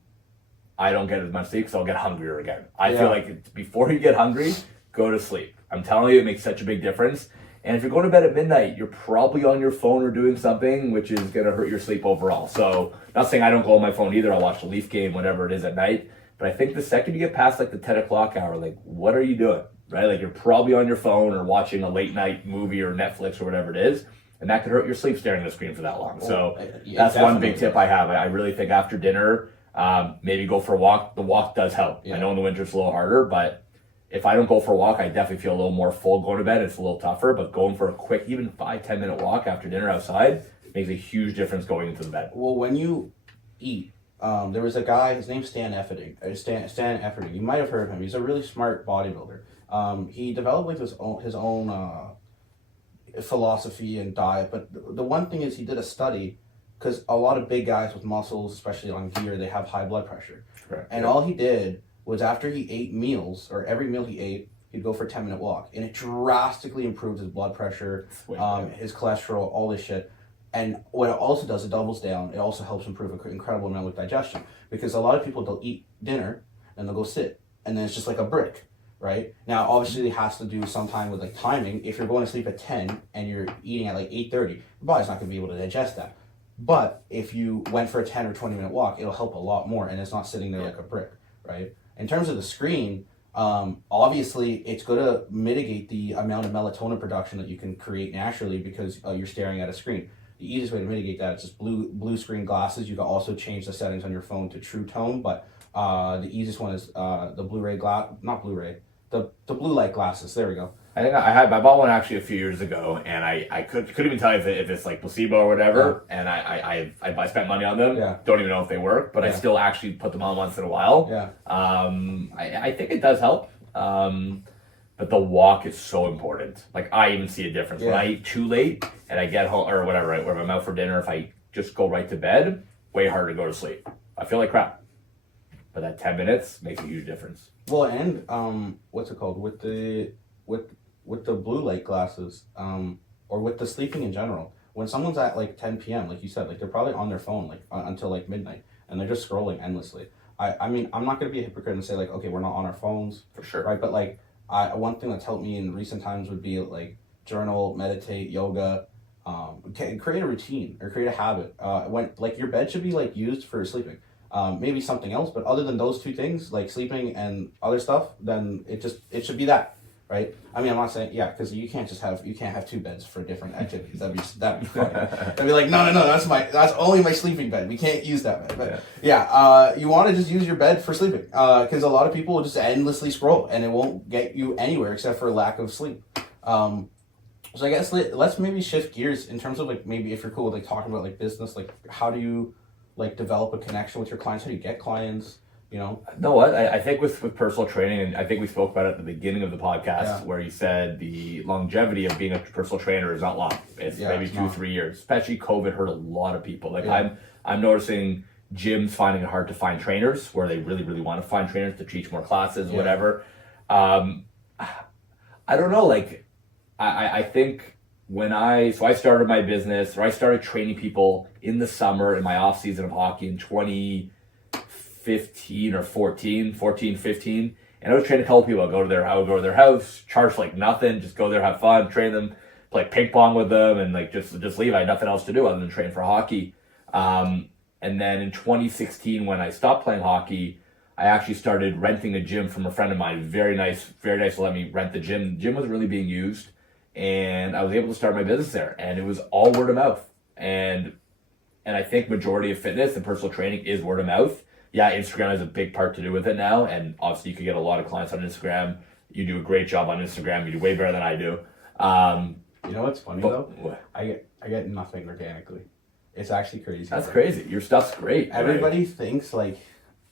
I don't get as much sleep because I'll get hungrier again. I feel like before you get hungry, go to sleep. I'm telling you, it makes such a big difference. And if you're going to bed at midnight, you're probably on your phone or doing something, which is going to hurt your sleep overall. So, not saying I don't go on my phone either. I'll watch the Leaf game, whatever it is at night. But I think the second you get past like the 10 o'clock hour, like, what are you doing? Right? Like, you're probably on your phone or watching a late night movie or Netflix or whatever it is. And that could hurt your sleep staring at the screen for that long. So that's one big tip I have. I really think after dinner, maybe go for a walk. The walk does help. Yeah. I know in the winter it's a little harder, but if I don't go for a walk, I definitely feel a little more full going to bed. It's a little tougher, but going for a quick, even 5-10 minute walk after dinner outside makes a huge difference going into the bed. Well, when you eat, there was a guy, his name's Stan Efferding. You might have heard of him. He's a really smart bodybuilder. He developed like his own philosophy and diet, but the one thing is he did a study, because a lot of big guys with muscles, especially on gear, they have high blood pressure. Correct. And all he did was after he ate meals, or every meal he ate, he'd go for a 10-minute walk, and it drastically improved his blood pressure, his cholesterol, all this shit. And what it also does, it doubles down. It also helps improve an incredible amount with digestion, because a lot of people, they'll eat dinner and they'll go sit, and then it's just like a brick. Right? Now, obviously, it has to do sometime with like timing. If you're going to sleep at 10 and you're eating at like 8:30, your body's not going to be able to digest that. But if you went for a 10 or 20-minute walk, it'll help a lot more, and it's not sitting there like a brick, right? In terms of the screen, obviously, it's going to mitigate the amount of melatonin production that you can create naturally because you're staring at a screen. The easiest way to mitigate that is just blue screen glasses. You can also change the settings on your phone to True Tone, but the easiest one is the the blue light glasses. There we go. I think I bought one actually a few years ago, and I couldn't even tell you if it's like placebo or whatever. Yeah. And I spent money on them. Yeah. Don't even know if they work, but I still actually put them on once in a while. Yeah. I think it does help. But the walk is so important. Like, I even see a difference when I eat too late and I get home or whatever. Right, where I'm out for dinner, if I just go right to bed, way harder to go to sleep. I feel like crap. But that 10 minutes makes a huge difference. Well, and what's it called, with the blue light glasses, or with the sleeping in general, when someone's at like 10 p.m., like you said, like they're probably on their phone like until like midnight, and they're just scrolling endlessly. I mean, I'm not gonna be a hypocrite and say like, okay, we're not on our phones, For sure. right? But like, one thing that's helped me in recent times would be like journal, meditate, yoga, create a routine or create a habit. When like your bed should be like used for sleeping. Maybe something else, but other than those two things, like sleeping and other stuff, then it should be that, right? I mean, I'm not saying because you can't have two beds for different activities. That'd be funny. I'd be like, no, that's only my sleeping bed. We can't use that bed. But you want to just use your bed for sleeping, because a lot of people will just endlessly scroll and it won't get you anywhere except for lack of sleep. So I guess let's maybe shift gears in terms of like maybe if you're cool with like talking about like business, like how do you like develop a connection with your clients? How do you get clients? You know? No, what I think with personal training, and I think we spoke about it at the beginning of the podcast, where you said the longevity of being a personal trainer is not long. It's maybe 2-3 years. Especially COVID hurt a lot of people. Like I'm noticing gyms finding it hard to find trainers where they really, really want to find trainers to teach more classes, whatever. I don't know, like I think when I started my business, or I started training people in the summer in my off season of hockey in 2015 or 15, and I would train a couple people. I would go to their house, charge like nothing, just go there, have fun, train them, play ping pong with them, and like just leave. I had nothing else to do other than train for hockey. And then in 2016, when I stopped playing hockey, I actually started renting a gym from a friend of mine. Very nice to let me rent the gym. The gym was really being used, and I was able to start my business there, and it was all word of mouth. And I think majority of fitness and personal training is word of mouth. Yeah, Instagram has a big part to do with it now, and obviously you could get a lot of clients on Instagram. You do a great job on Instagram. You do way better than I do. You know what's funny though? I get nothing organically. It's actually crazy. That's crazy. Your stuff's great. Everybody thinks like,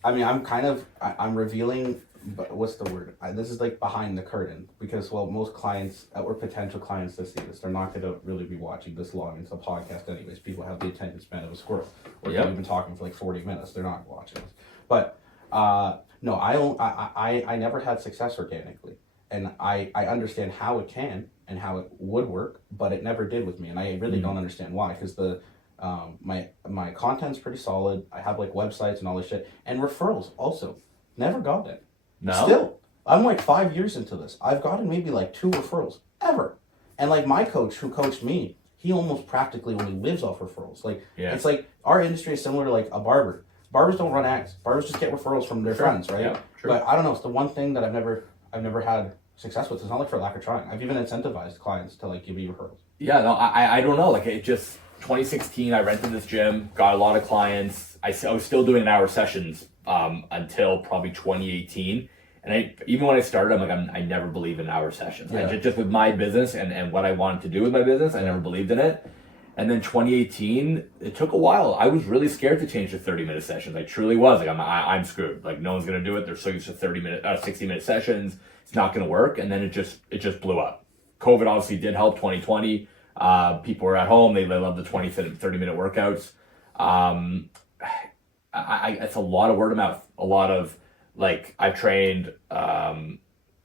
I mean, I'm revealing, but what's the word? This is like behind the curtain, because most clients or potential clients that see this, they're not going to really be watching this long into the podcast anyways. People have the attention span of a squirrel, or they've been talking for like 40 minutes. They're not watching this. But no, I never had success organically, and I understand how it can and how it would work, but it never did with me, and I really don't understand why, because my content's pretty solid. I have like websites and all this shit, and referrals also never got it. No. Still, I'm like 5 years into this. I've gotten maybe like 2 referrals ever, and like my coach who coached me, he almost practically only lives off referrals. Like it's like our industry is similar to like a barber. Barbers don't run ads. Barbers just get referrals from their friends, right? Yeah, but I don't know. It's the one thing that I've never had success with. It's not like for lack of trying. I've even incentivized clients to like give me referrals. Yeah, no, I don't know. Like it just 2016, I rented this gym, got a lot of clients. I was still doing an hour sessions until probably 2018. And even when I started, I'm like, I never believed in hour sessions. Yeah. Just with my business and what I wanted to do with my business, I never believed in it. And then 2018, it took a while. I was really scared to change to 30-minute sessions. I truly was. Like, I'm screwed. Like, no one's going to do it. They're so used to 60-minute sessions. It's not going to work. And then it just blew up. COVID obviously did help 2020. People were at home. They loved the 30-minute workouts. It's a lot of word of mouth. A lot of, like, I've trained a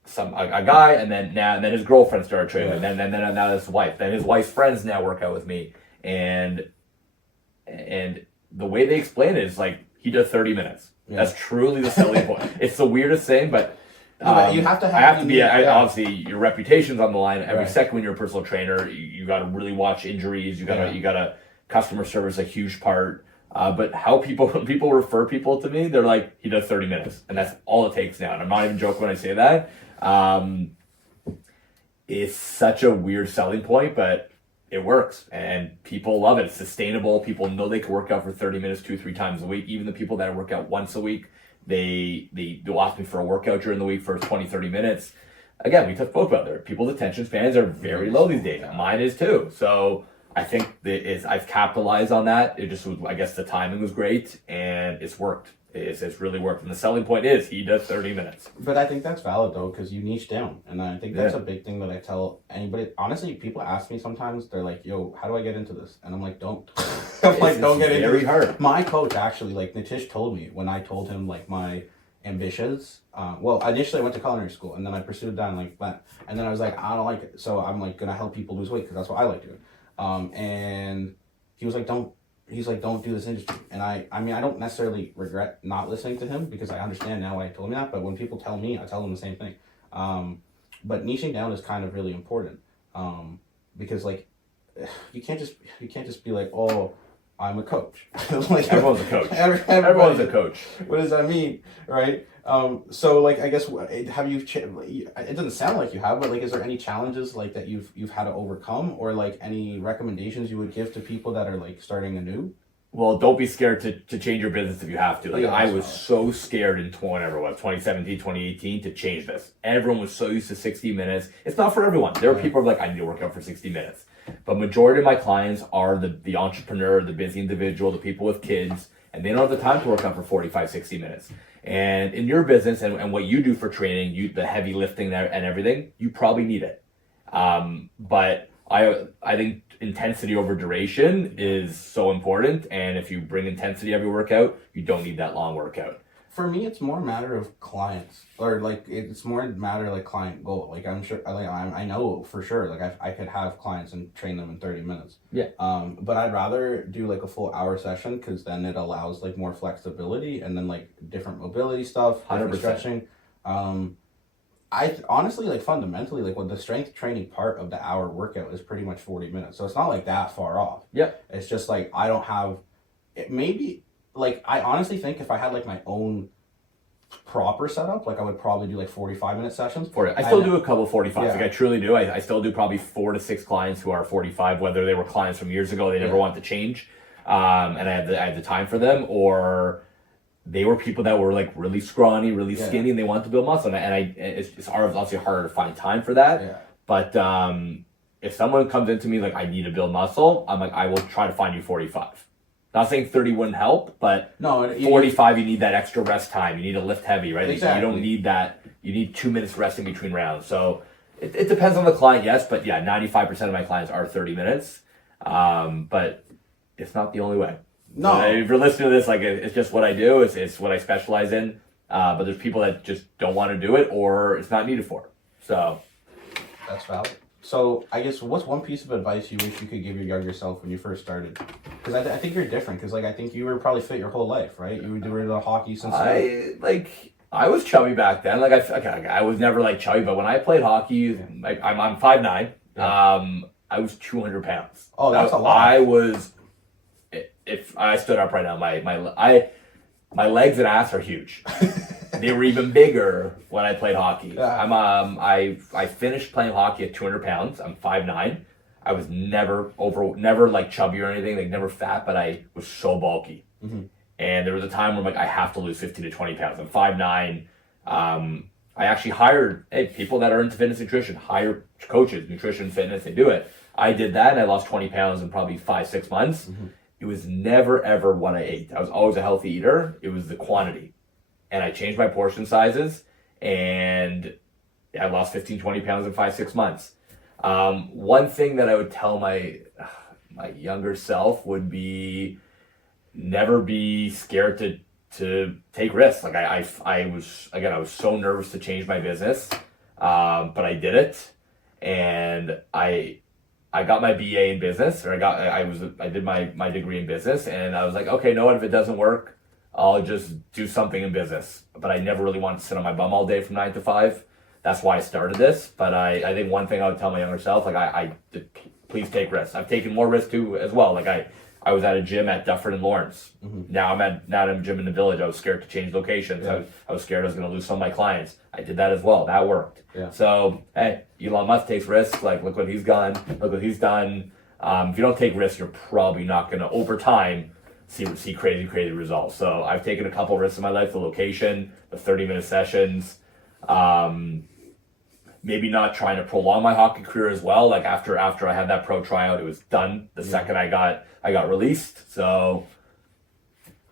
guy, and then his girlfriend started training, and then now his wife. Then his wife's friends now work out with me, and the way they explain it is like he does 30 minutes. Yeah. That's truly the selling point. It's the weirdest thing, but. But you have to have. Obviously, your reputation's on the line every second when you're a personal trainer. You got to really watch injuries. You got to customer service a huge part. But how when people refer people to me, they're like, he does 30 minutes, and that's all it takes now. And I'm not even joking when I say that. It's such a weird selling point, but it works, and people love it. It's sustainable. People know they can work out for 30 minutes 2-3 times a week. Even the people that work out once a week, they'll ask me for a workout during the week for 20-30 minutes. Again, we spoke about there. People's attention spans are very low these days. Mine is too. So I think I've capitalized on that. It just was, I guess the timing was great, and it's worked. It's really worked. And the selling point is he does 30 minutes. But I think that's valid though, because you niche down. And I think that's a big thing that I tell anybody. Honestly, people ask me sometimes, they're like, yo, how do I get into this? And I'm like, don't. I'm like, don't get into it. Very hard. My coach actually, like Nitish told me when I told him like my ambitions. Initially I went to culinary school, and then I pursued that like that. And then I was like, I don't like it. So I'm like going to help people lose weight because that's what I like doing. And he was like, don't do this industry. And I mean, I don't necessarily regret not listening to him because I understand now why he told me that. But when people tell me, I tell them the same thing. But niching down is kind of really important, because like you can't just be like, oh, I'm a coach. Like everyone's a coach. Everyone's a coach. What does that mean, right? So like, I guess have you? It doesn't sound like you have, but like, is there any challenges like that you've had to overcome, or like any recommendations you would give to people that are like starting anew? Well, don't be scared to change your business if you have to. Like, Yeah, I was so scared in 2017, 2018 to change this. Everyone was so used to 60 minutes. It's not for everyone. There are people who are like, I need to work out for 60 minutes. But majority of my clients are the entrepreneur, the busy individual, the people with kids, and they don't have the time to work out for 45, 60 minutes. And in your business and what you do for training, the heavy lifting and everything, you probably need it. But I think intensity over duration is so important, and if you bring intensity every workout, you don't need that long workout. For me, it's more a matter of clients, or like it's more a matter of like client goal. Like I'm sure, like I know for sure, like I could have clients and train them in 30 minutes. Yeah. But I'd rather do like a full hour session because then it allows like more flexibility and then like different mobility stuff, different 100%. stretching. I honestly, like fundamentally, like what the strength training part of the hour workout is pretty much 40 minutes. So it's not like that far off. Yeah. It's just like I don't have it. Maybe like I honestly think if I had like my own proper setup, like I would probably do like 45-minute sessions. I still do a couple 45s. Yeah. Like I truly do. I still do probably 4 to 6 clients who are 45, whether they were clients from years ago, they never want to change. And I had the time for them, or they were people that were like really scrawny, really skinny, and they wanted to build muscle. And it's obviously harder to find time for that. Yeah. But if someone comes into me like, I need to build muscle, I'm like, I will try to find you 45. Not saying 30 wouldn't help, but no, 45, you need that extra rest time. You need to lift heavy, right? Exactly. You don't need that. You need 2 minutes rest in between rounds. So it depends on the client, yes, but yeah, 95% of my clients are 30 minutes. But it's not the only way. No. If you're listening to this, like it's just what I do. It's what I specialize in. But there's people that just don't want to do it, or it's not needed for. So that's valid. So I guess what's one piece of advice you wish you could give your younger self when you first started? Because I think you're different. Because like I think you were probably fit your whole life, right? You were doing the hockey since. I was chubby back then. Like I was never like chubby, but when I played hockey, like I'm 5'9". Yeah. I was 200 pounds. Oh, that's a lot. I was. If I stood up right now, my legs and ass are huge. They were even bigger when I played hockey. Yeah. I finished playing hockey at 200 pounds. I'm 5'9". I was never like chubby or anything, like never fat, but I was so bulky. Mm-hmm. And there was a time where I'm like, I have to lose 15 to 20 pounds. I'm 5'9". I actually hired people that are into fitness nutrition, hire coaches, nutrition, fitness, they do it. I did that and I lost 20 pounds in probably 5-6 months. Mm-hmm. It was never ever what I ate. I was always a healthy eater. It was the quantity. And I changed my portion sizes and I lost 15, 20 pounds in 5-6 months. One thing that I would tell my younger self would be never be scared to take risks. Like I was so nervous to change my business, but I did it, and I got my BA in business, or I did my degree in business, and I was like, okay, no, if it doesn't work, I'll just do something in business. But I never really wanted to sit on my bum all day from 9 to 5. That's why I started this. But I think one thing I would tell my younger self, like please take risks. I've taken more risks too as well. Like I was at a gym at Dufferin and Lawrence. Mm-hmm. Now I'm at a gym in the village. I was scared to change locations. Yeah. I was scared I was going to lose some of my clients. I did that as well. That worked. Yeah. So, hey, Elon Musk takes risks. Like, look what he's done. Look what he's done. If you don't take risks, you're probably not going to, over time, see crazy results. So I've taken a couple risks in my life. The location, the 30-minute sessions. Maybe not trying to prolong my hockey career as well. Like after I had that pro tryout, it was done the second I got released. So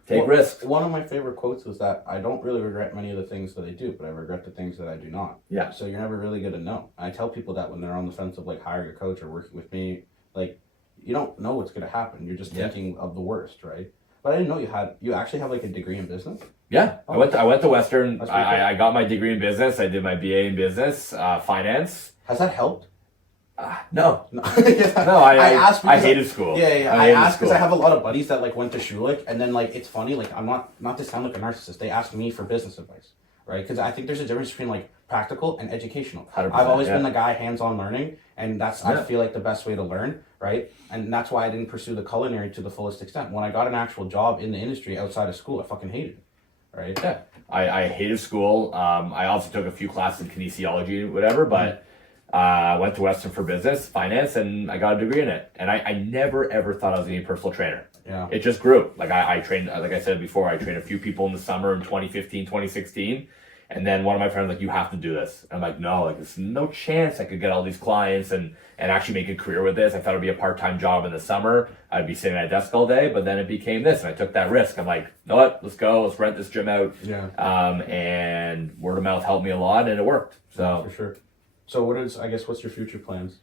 take risks. One of my favorite quotes was that I don't really regret many of the things that I do, but I regret the things that I do not. Yeah. So you're never really going to know. I tell people that when they're on the fence of like hiring a coach or working with me, like you don't know what's going to happen. You're just thinking of the worst, right? But I didn't know you actually have like a degree in business. Yeah, I went to Western. I got my degree in business. I did my BA in business, finance. Has that helped? No. No, No, I asked I because hated school. yeah. I hated asked because school. I have a lot of buddies that like went to Schulich, and then like it's funny, like I'm not to sound like a narcissist. They asked me for business advice, right? Because I think there's a difference between like practical and educational. 100%, I've always yeah. been the guy hands-on learning, and that's I Yeah. feel like the best way to learn, right? And that's why I didn't pursue the culinary to the fullest extent. When I got an actual job in the industry outside of school, I fucking hated it, right? Yeah. I hated school. I also took a few classes in kinesiology, whatever, but I went to Western for business, finance, and I got a degree in it. And I never, ever thought I was going to be a personal trainer. Yeah. It just grew. Like I trained, like I said before, I trained a few people in the summer in 2015, 2016. And then one of my friends was like, you have to do this. And I'm like, no, like there's no chance I could get all these clients and actually make a career with this. I thought it'd be a part-time job in the summer. I'd be sitting at a desk all day, but then it became this and I took that risk. I'm like, you know what, let's go, let's rent this gym out. Yeah. And word of mouth helped me a lot and it worked. So For sure. So what's your future plans?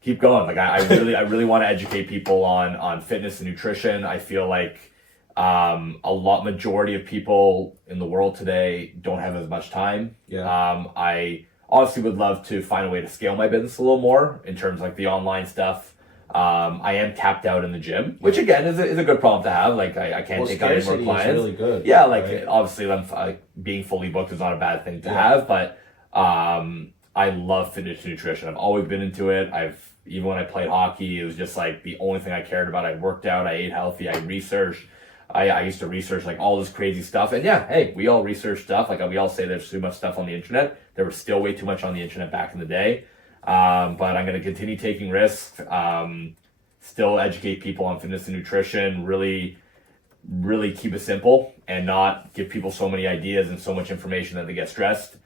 Keep going. Like I really want to educate people on fitness and nutrition. I feel like majority of people in the world today don't have as much time. Yeah. I honestly would love to find a way to scale my business a little more in terms of like the online stuff. I am capped out in the gym, which again is a good problem to have. Like I can't take on any more scarcity clients. is really good. Yeah, like right? obviously being fully booked is not a bad thing to have, but I love fitness and nutrition. I've always been into it. Even when I played hockey, it was just like the only thing I cared about. I worked out, I ate healthy, I researched. I used to research like all this crazy stuff. And yeah, hey, we all research stuff. Like we all say there's too much stuff on the internet. There was still way too much on the internet back in the day. But I'm going to continue taking risks, still educate people on fitness and nutrition, really, really keep it simple and not give people so many ideas and so much information that they get stressed.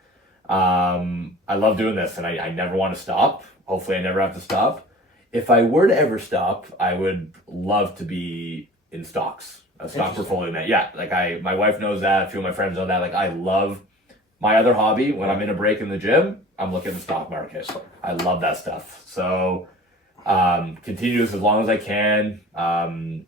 I love doing this and I never want to stop. Hopefully I never have to stop. If I were to ever stop, I would love to be in stocks, a stock portfolio man. Yeah, like my wife knows that, a few of my friends know that. Like I love my other hobby when I'm in a break in the gym, I'm looking at the stock market. I love that stuff. So continue this as long as I can.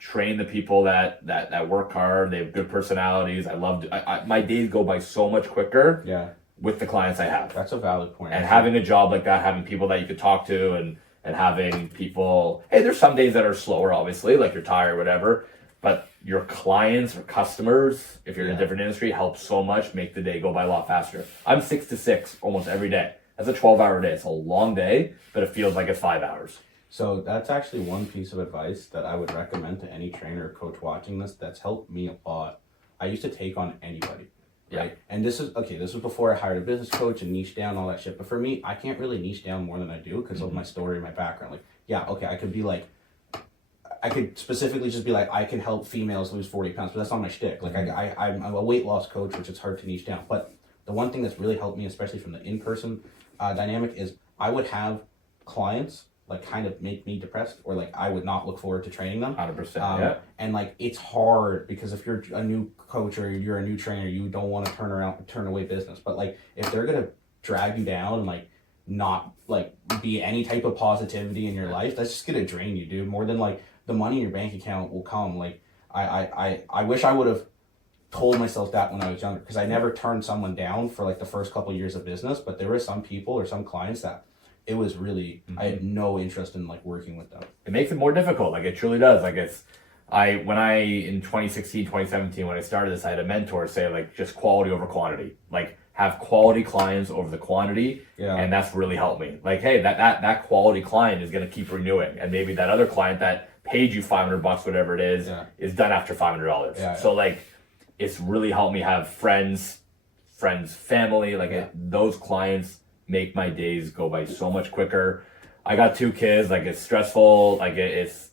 Train the people that work hard. They have good personalities. My days go by so much quicker. Yeah. With the clients I have. That's a valid point. And having a job like that, having people that you could talk to and having people, hey, there's some days that are slower, obviously, like you're tired or whatever, but your clients or customers, if you're in a different industry, help so much, make the day go by a lot faster. I'm 6 to 6 almost every day. That's a 12-hour day. It's a long day, but it feels like it's 5 hours. So that's actually one piece of advice that I would recommend to any trainer or coach watching this that's helped me a lot. I used to take on anybody. Right. And this was before I hired a business coach and niche down all that shit. But for me, I can't really niche down more than I do because of my story and my background. Like, yeah, okay, I could specifically just be like, I can help females lose 40 pounds, but that's not my shtick. Like, I'm a weight loss coach, which is hard to niche down. But the one thing that's really helped me, especially from the in-person dynamic, is I would have clients like kind of make me depressed, or like I would not look forward to training them. 100%. Yeah. And like it's hard because if you're a new coach or you're a new trainer, you don't want to turn away business. But like if they're gonna drag you down and like not like be any type of positivity in your life, that's just gonna drain you, dude. More than like the money in your bank account will come. Like I wish I would have told myself that when I was younger, because I never turned someone down for like the first couple of years of business, but there were some people or some clients that it was really, I had no interest in like working with them. It makes it more difficult. Like it truly does. Like in 2016, 2017, when I started this, I had a mentor say like just quality over quantity. Like have quality clients over the quantity. Yeah. And that's really helped me. Like, hey, that quality client is going to keep renewing. And maybe that other client that paid you $500, whatever it is done after $500. Yeah, so like, it's really helped me have friends, family, like those clients make my days go by so much quicker. I got 2 kids, like it's stressful, like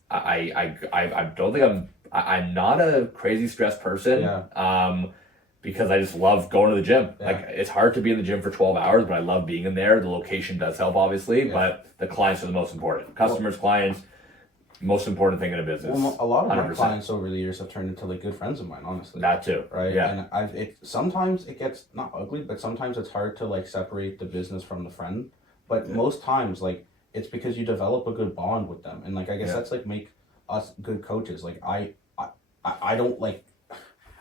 I don't think I'm not a crazy stressed person. Because I just love going to the gym. Like it's hard to be in the gym for 12 hours, but I love being in there. The location does help obviously, but the clients are the most important. Customers, clients, most important thing in a business. Well, a lot of 100%. My clients over the years have turned into like good friends of mine, honestly. That too. Right. Yeah. And sometimes it gets not ugly, but sometimes it's hard to like separate the business from the friend. But most times, like it's because you develop a good bond with them, and like I guess that's like make us good coaches. Like I don't like.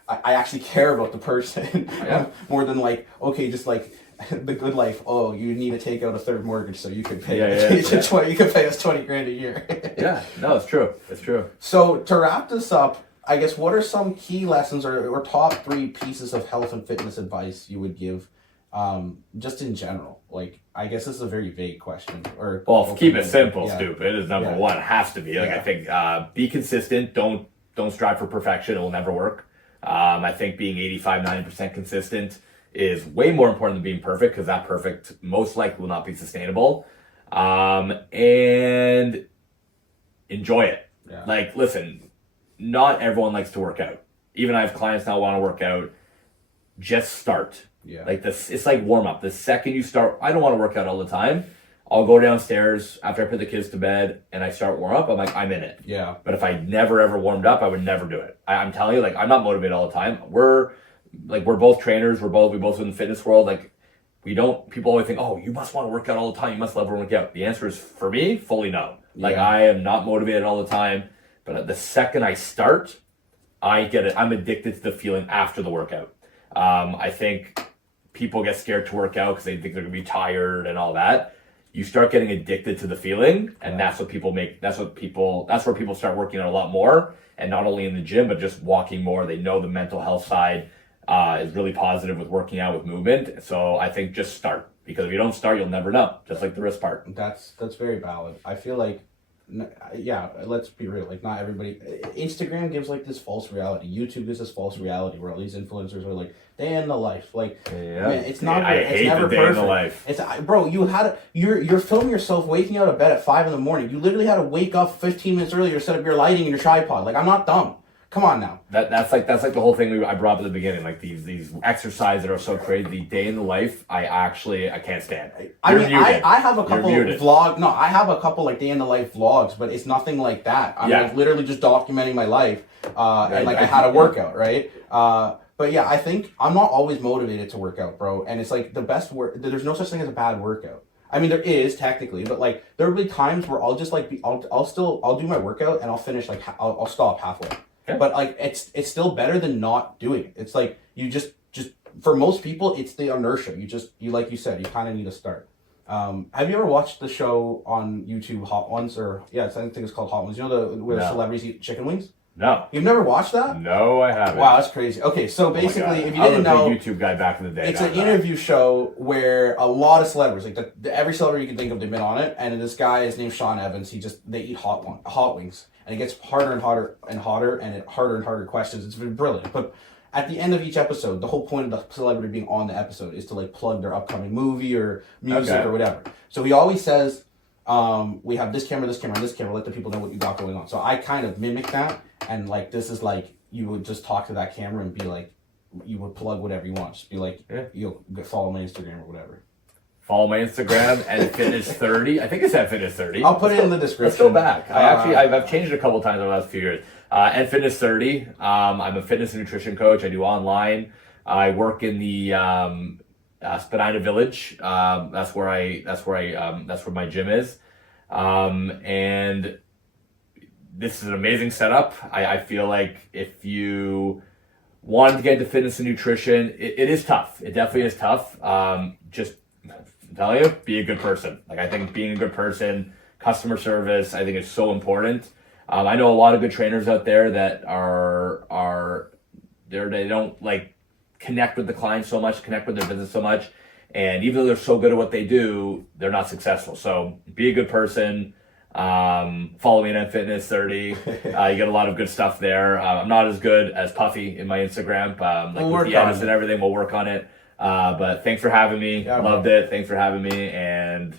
I actually care about the person more than like, okay, just like the good life. Oh, you need to take out a third mortgage so you could pay. You could pay us $20,000 a year. Yeah, no, it's true. It's true. So to wrap this up, I guess what are some key lessons or top 3 pieces of health and fitness advice you would give, just in general? Like, I guess this is a very vague question. Well, keep it simple, stupid is number one. It has to be. Like, I think be consistent. Don't strive for perfection. It will never work. I think being 85-90% consistent is way more important than being perfect, because that perfect most likely will not be sustainable. And enjoy it. Yeah. Like, listen, not everyone likes to work out. Even I have clients now want to work out. Just start. Yeah. Like this, it's like warm up. The second you start, I don't want to work out all the time. I'll go downstairs after I put the kids to bed and I start warm up. I'm like, I'm in it. Yeah. But if I never ever warmed up, I would never do it. I'm telling you, like, I'm not motivated all the time. We're both trainers. We both in the fitness world. Like, people always think, oh, you must want to work out all the time. You must love working out. The answer is, for me, fully no. Like, I am not motivated all the time. But the second I start, I get it. I'm addicted to the feeling after the workout. I think people get scared to work out because they think they're gonna be tired and all that. You start getting addicted to the feeling, and that's where people start working out a lot more, and not only in the gym, but just walking more. They know the mental health side is really positive with working out, with movement. So I think just start, because if you don't start, you'll never know. Just like the wrist part. That's very valid. I feel like, yeah, let's be real. Like, not everybody. Instagram gives like this false reality. YouTube gives this false reality where all these influencers are like day in the life. Like, man, it's not. I hate it's never the day perfect. In the life. It's, bro. You're filming yourself waking out of bed at 5 a.m. You literally had to wake up 15 minutes earlier, set up your lighting and your tripod. Like, I'm not dumb. Come on now. That's like the whole thing I brought up at the beginning. Like these exercises that are so crazy. The day in the life, I can't stand. I have a couple I have a couple like day in the life vlogs, but it's nothing like that. I'm like literally just documenting my life, and like I had a workout, right? But yeah, I think I'm not always motivated to work out, bro. And it's like the best work. There's no such thing as a bad workout. I mean, there is technically, but like there will be times where I'll just like I'll do my workout and I'll finish like I'll stop halfway. Okay. But like it's still better than not doing it. It's like you just for most people it's the inertia. You like you said, you kind of need to start. Have you ever watched the show on YouTube, Hot Ones, or I think it's called Hot Ones? You know where celebrities eat chicken wings? No. You've never watched that? No, I haven't. Wow, that's crazy. Okay, so basically, if you didn't know, I was a big YouTube guy back in the day. It's an interview show where a lot of celebrities, like every celebrity you can think of, they've been on it. And this guy is named Sean Evans. They eat hot wings, and it gets harder and harder and harder, and harder and harder questions. It's been brilliant. But at the end of each episode, the whole point of the celebrity being on the episode is to like plug their upcoming movie or music or whatever. So he always says, we have this camera, and this camera. Let the people know what you got going on. So I kind of mimic that. And like, this is like, you would just talk to that camera and be like, you would plug whatever you want. Just be like, you'll follow my Instagram or whatever. Follow my Instagram and Fitness30. I think it's at Fitness30. I'll put it in the description. Let's go back. I've changed it a couple times over the last few years. And Fitness30. I'm a fitness and nutrition coach. I do online. I work in the Spadina Village. That's where my gym is. And this is an amazing setup. I feel like if you wanted to get into fitness and nutrition, it is tough. It definitely is tough. Just tell you, be a good person. Like, I think being a good person, customer service, I think is so important. I know a lot of good trainers out there that they don't like connect with the clients so much, connect with their business so much. And even though they're so good at what they do, they're not successful. So be a good person. Follow me on Fitness30. You get a lot of good stuff there. I'm not as good as Puffy in my Instagram. With the edits and everything, we'll work on it. But thanks for having me. Loved it. Thanks for having me. And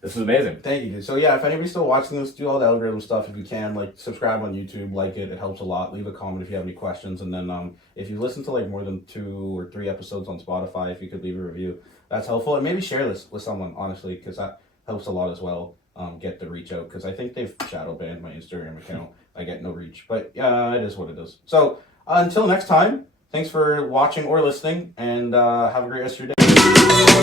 this was amazing. Thank you, dude. So yeah, if anybody's still watching this, do all the algorithm stuff if you can. Like, subscribe on YouTube, like it helps a lot. Leave a comment if you have any questions. And then if you listen to like more than 2 or 3 episodes on Spotify, if you could leave a review, that's helpful. And maybe share this with someone, honestly, because that helps a lot as well. Get the reach out, because I think they've shadow banned my Instagram account. I get no reach, but it is what it is. So until next time, thanks for watching or listening, and have a great rest of your day.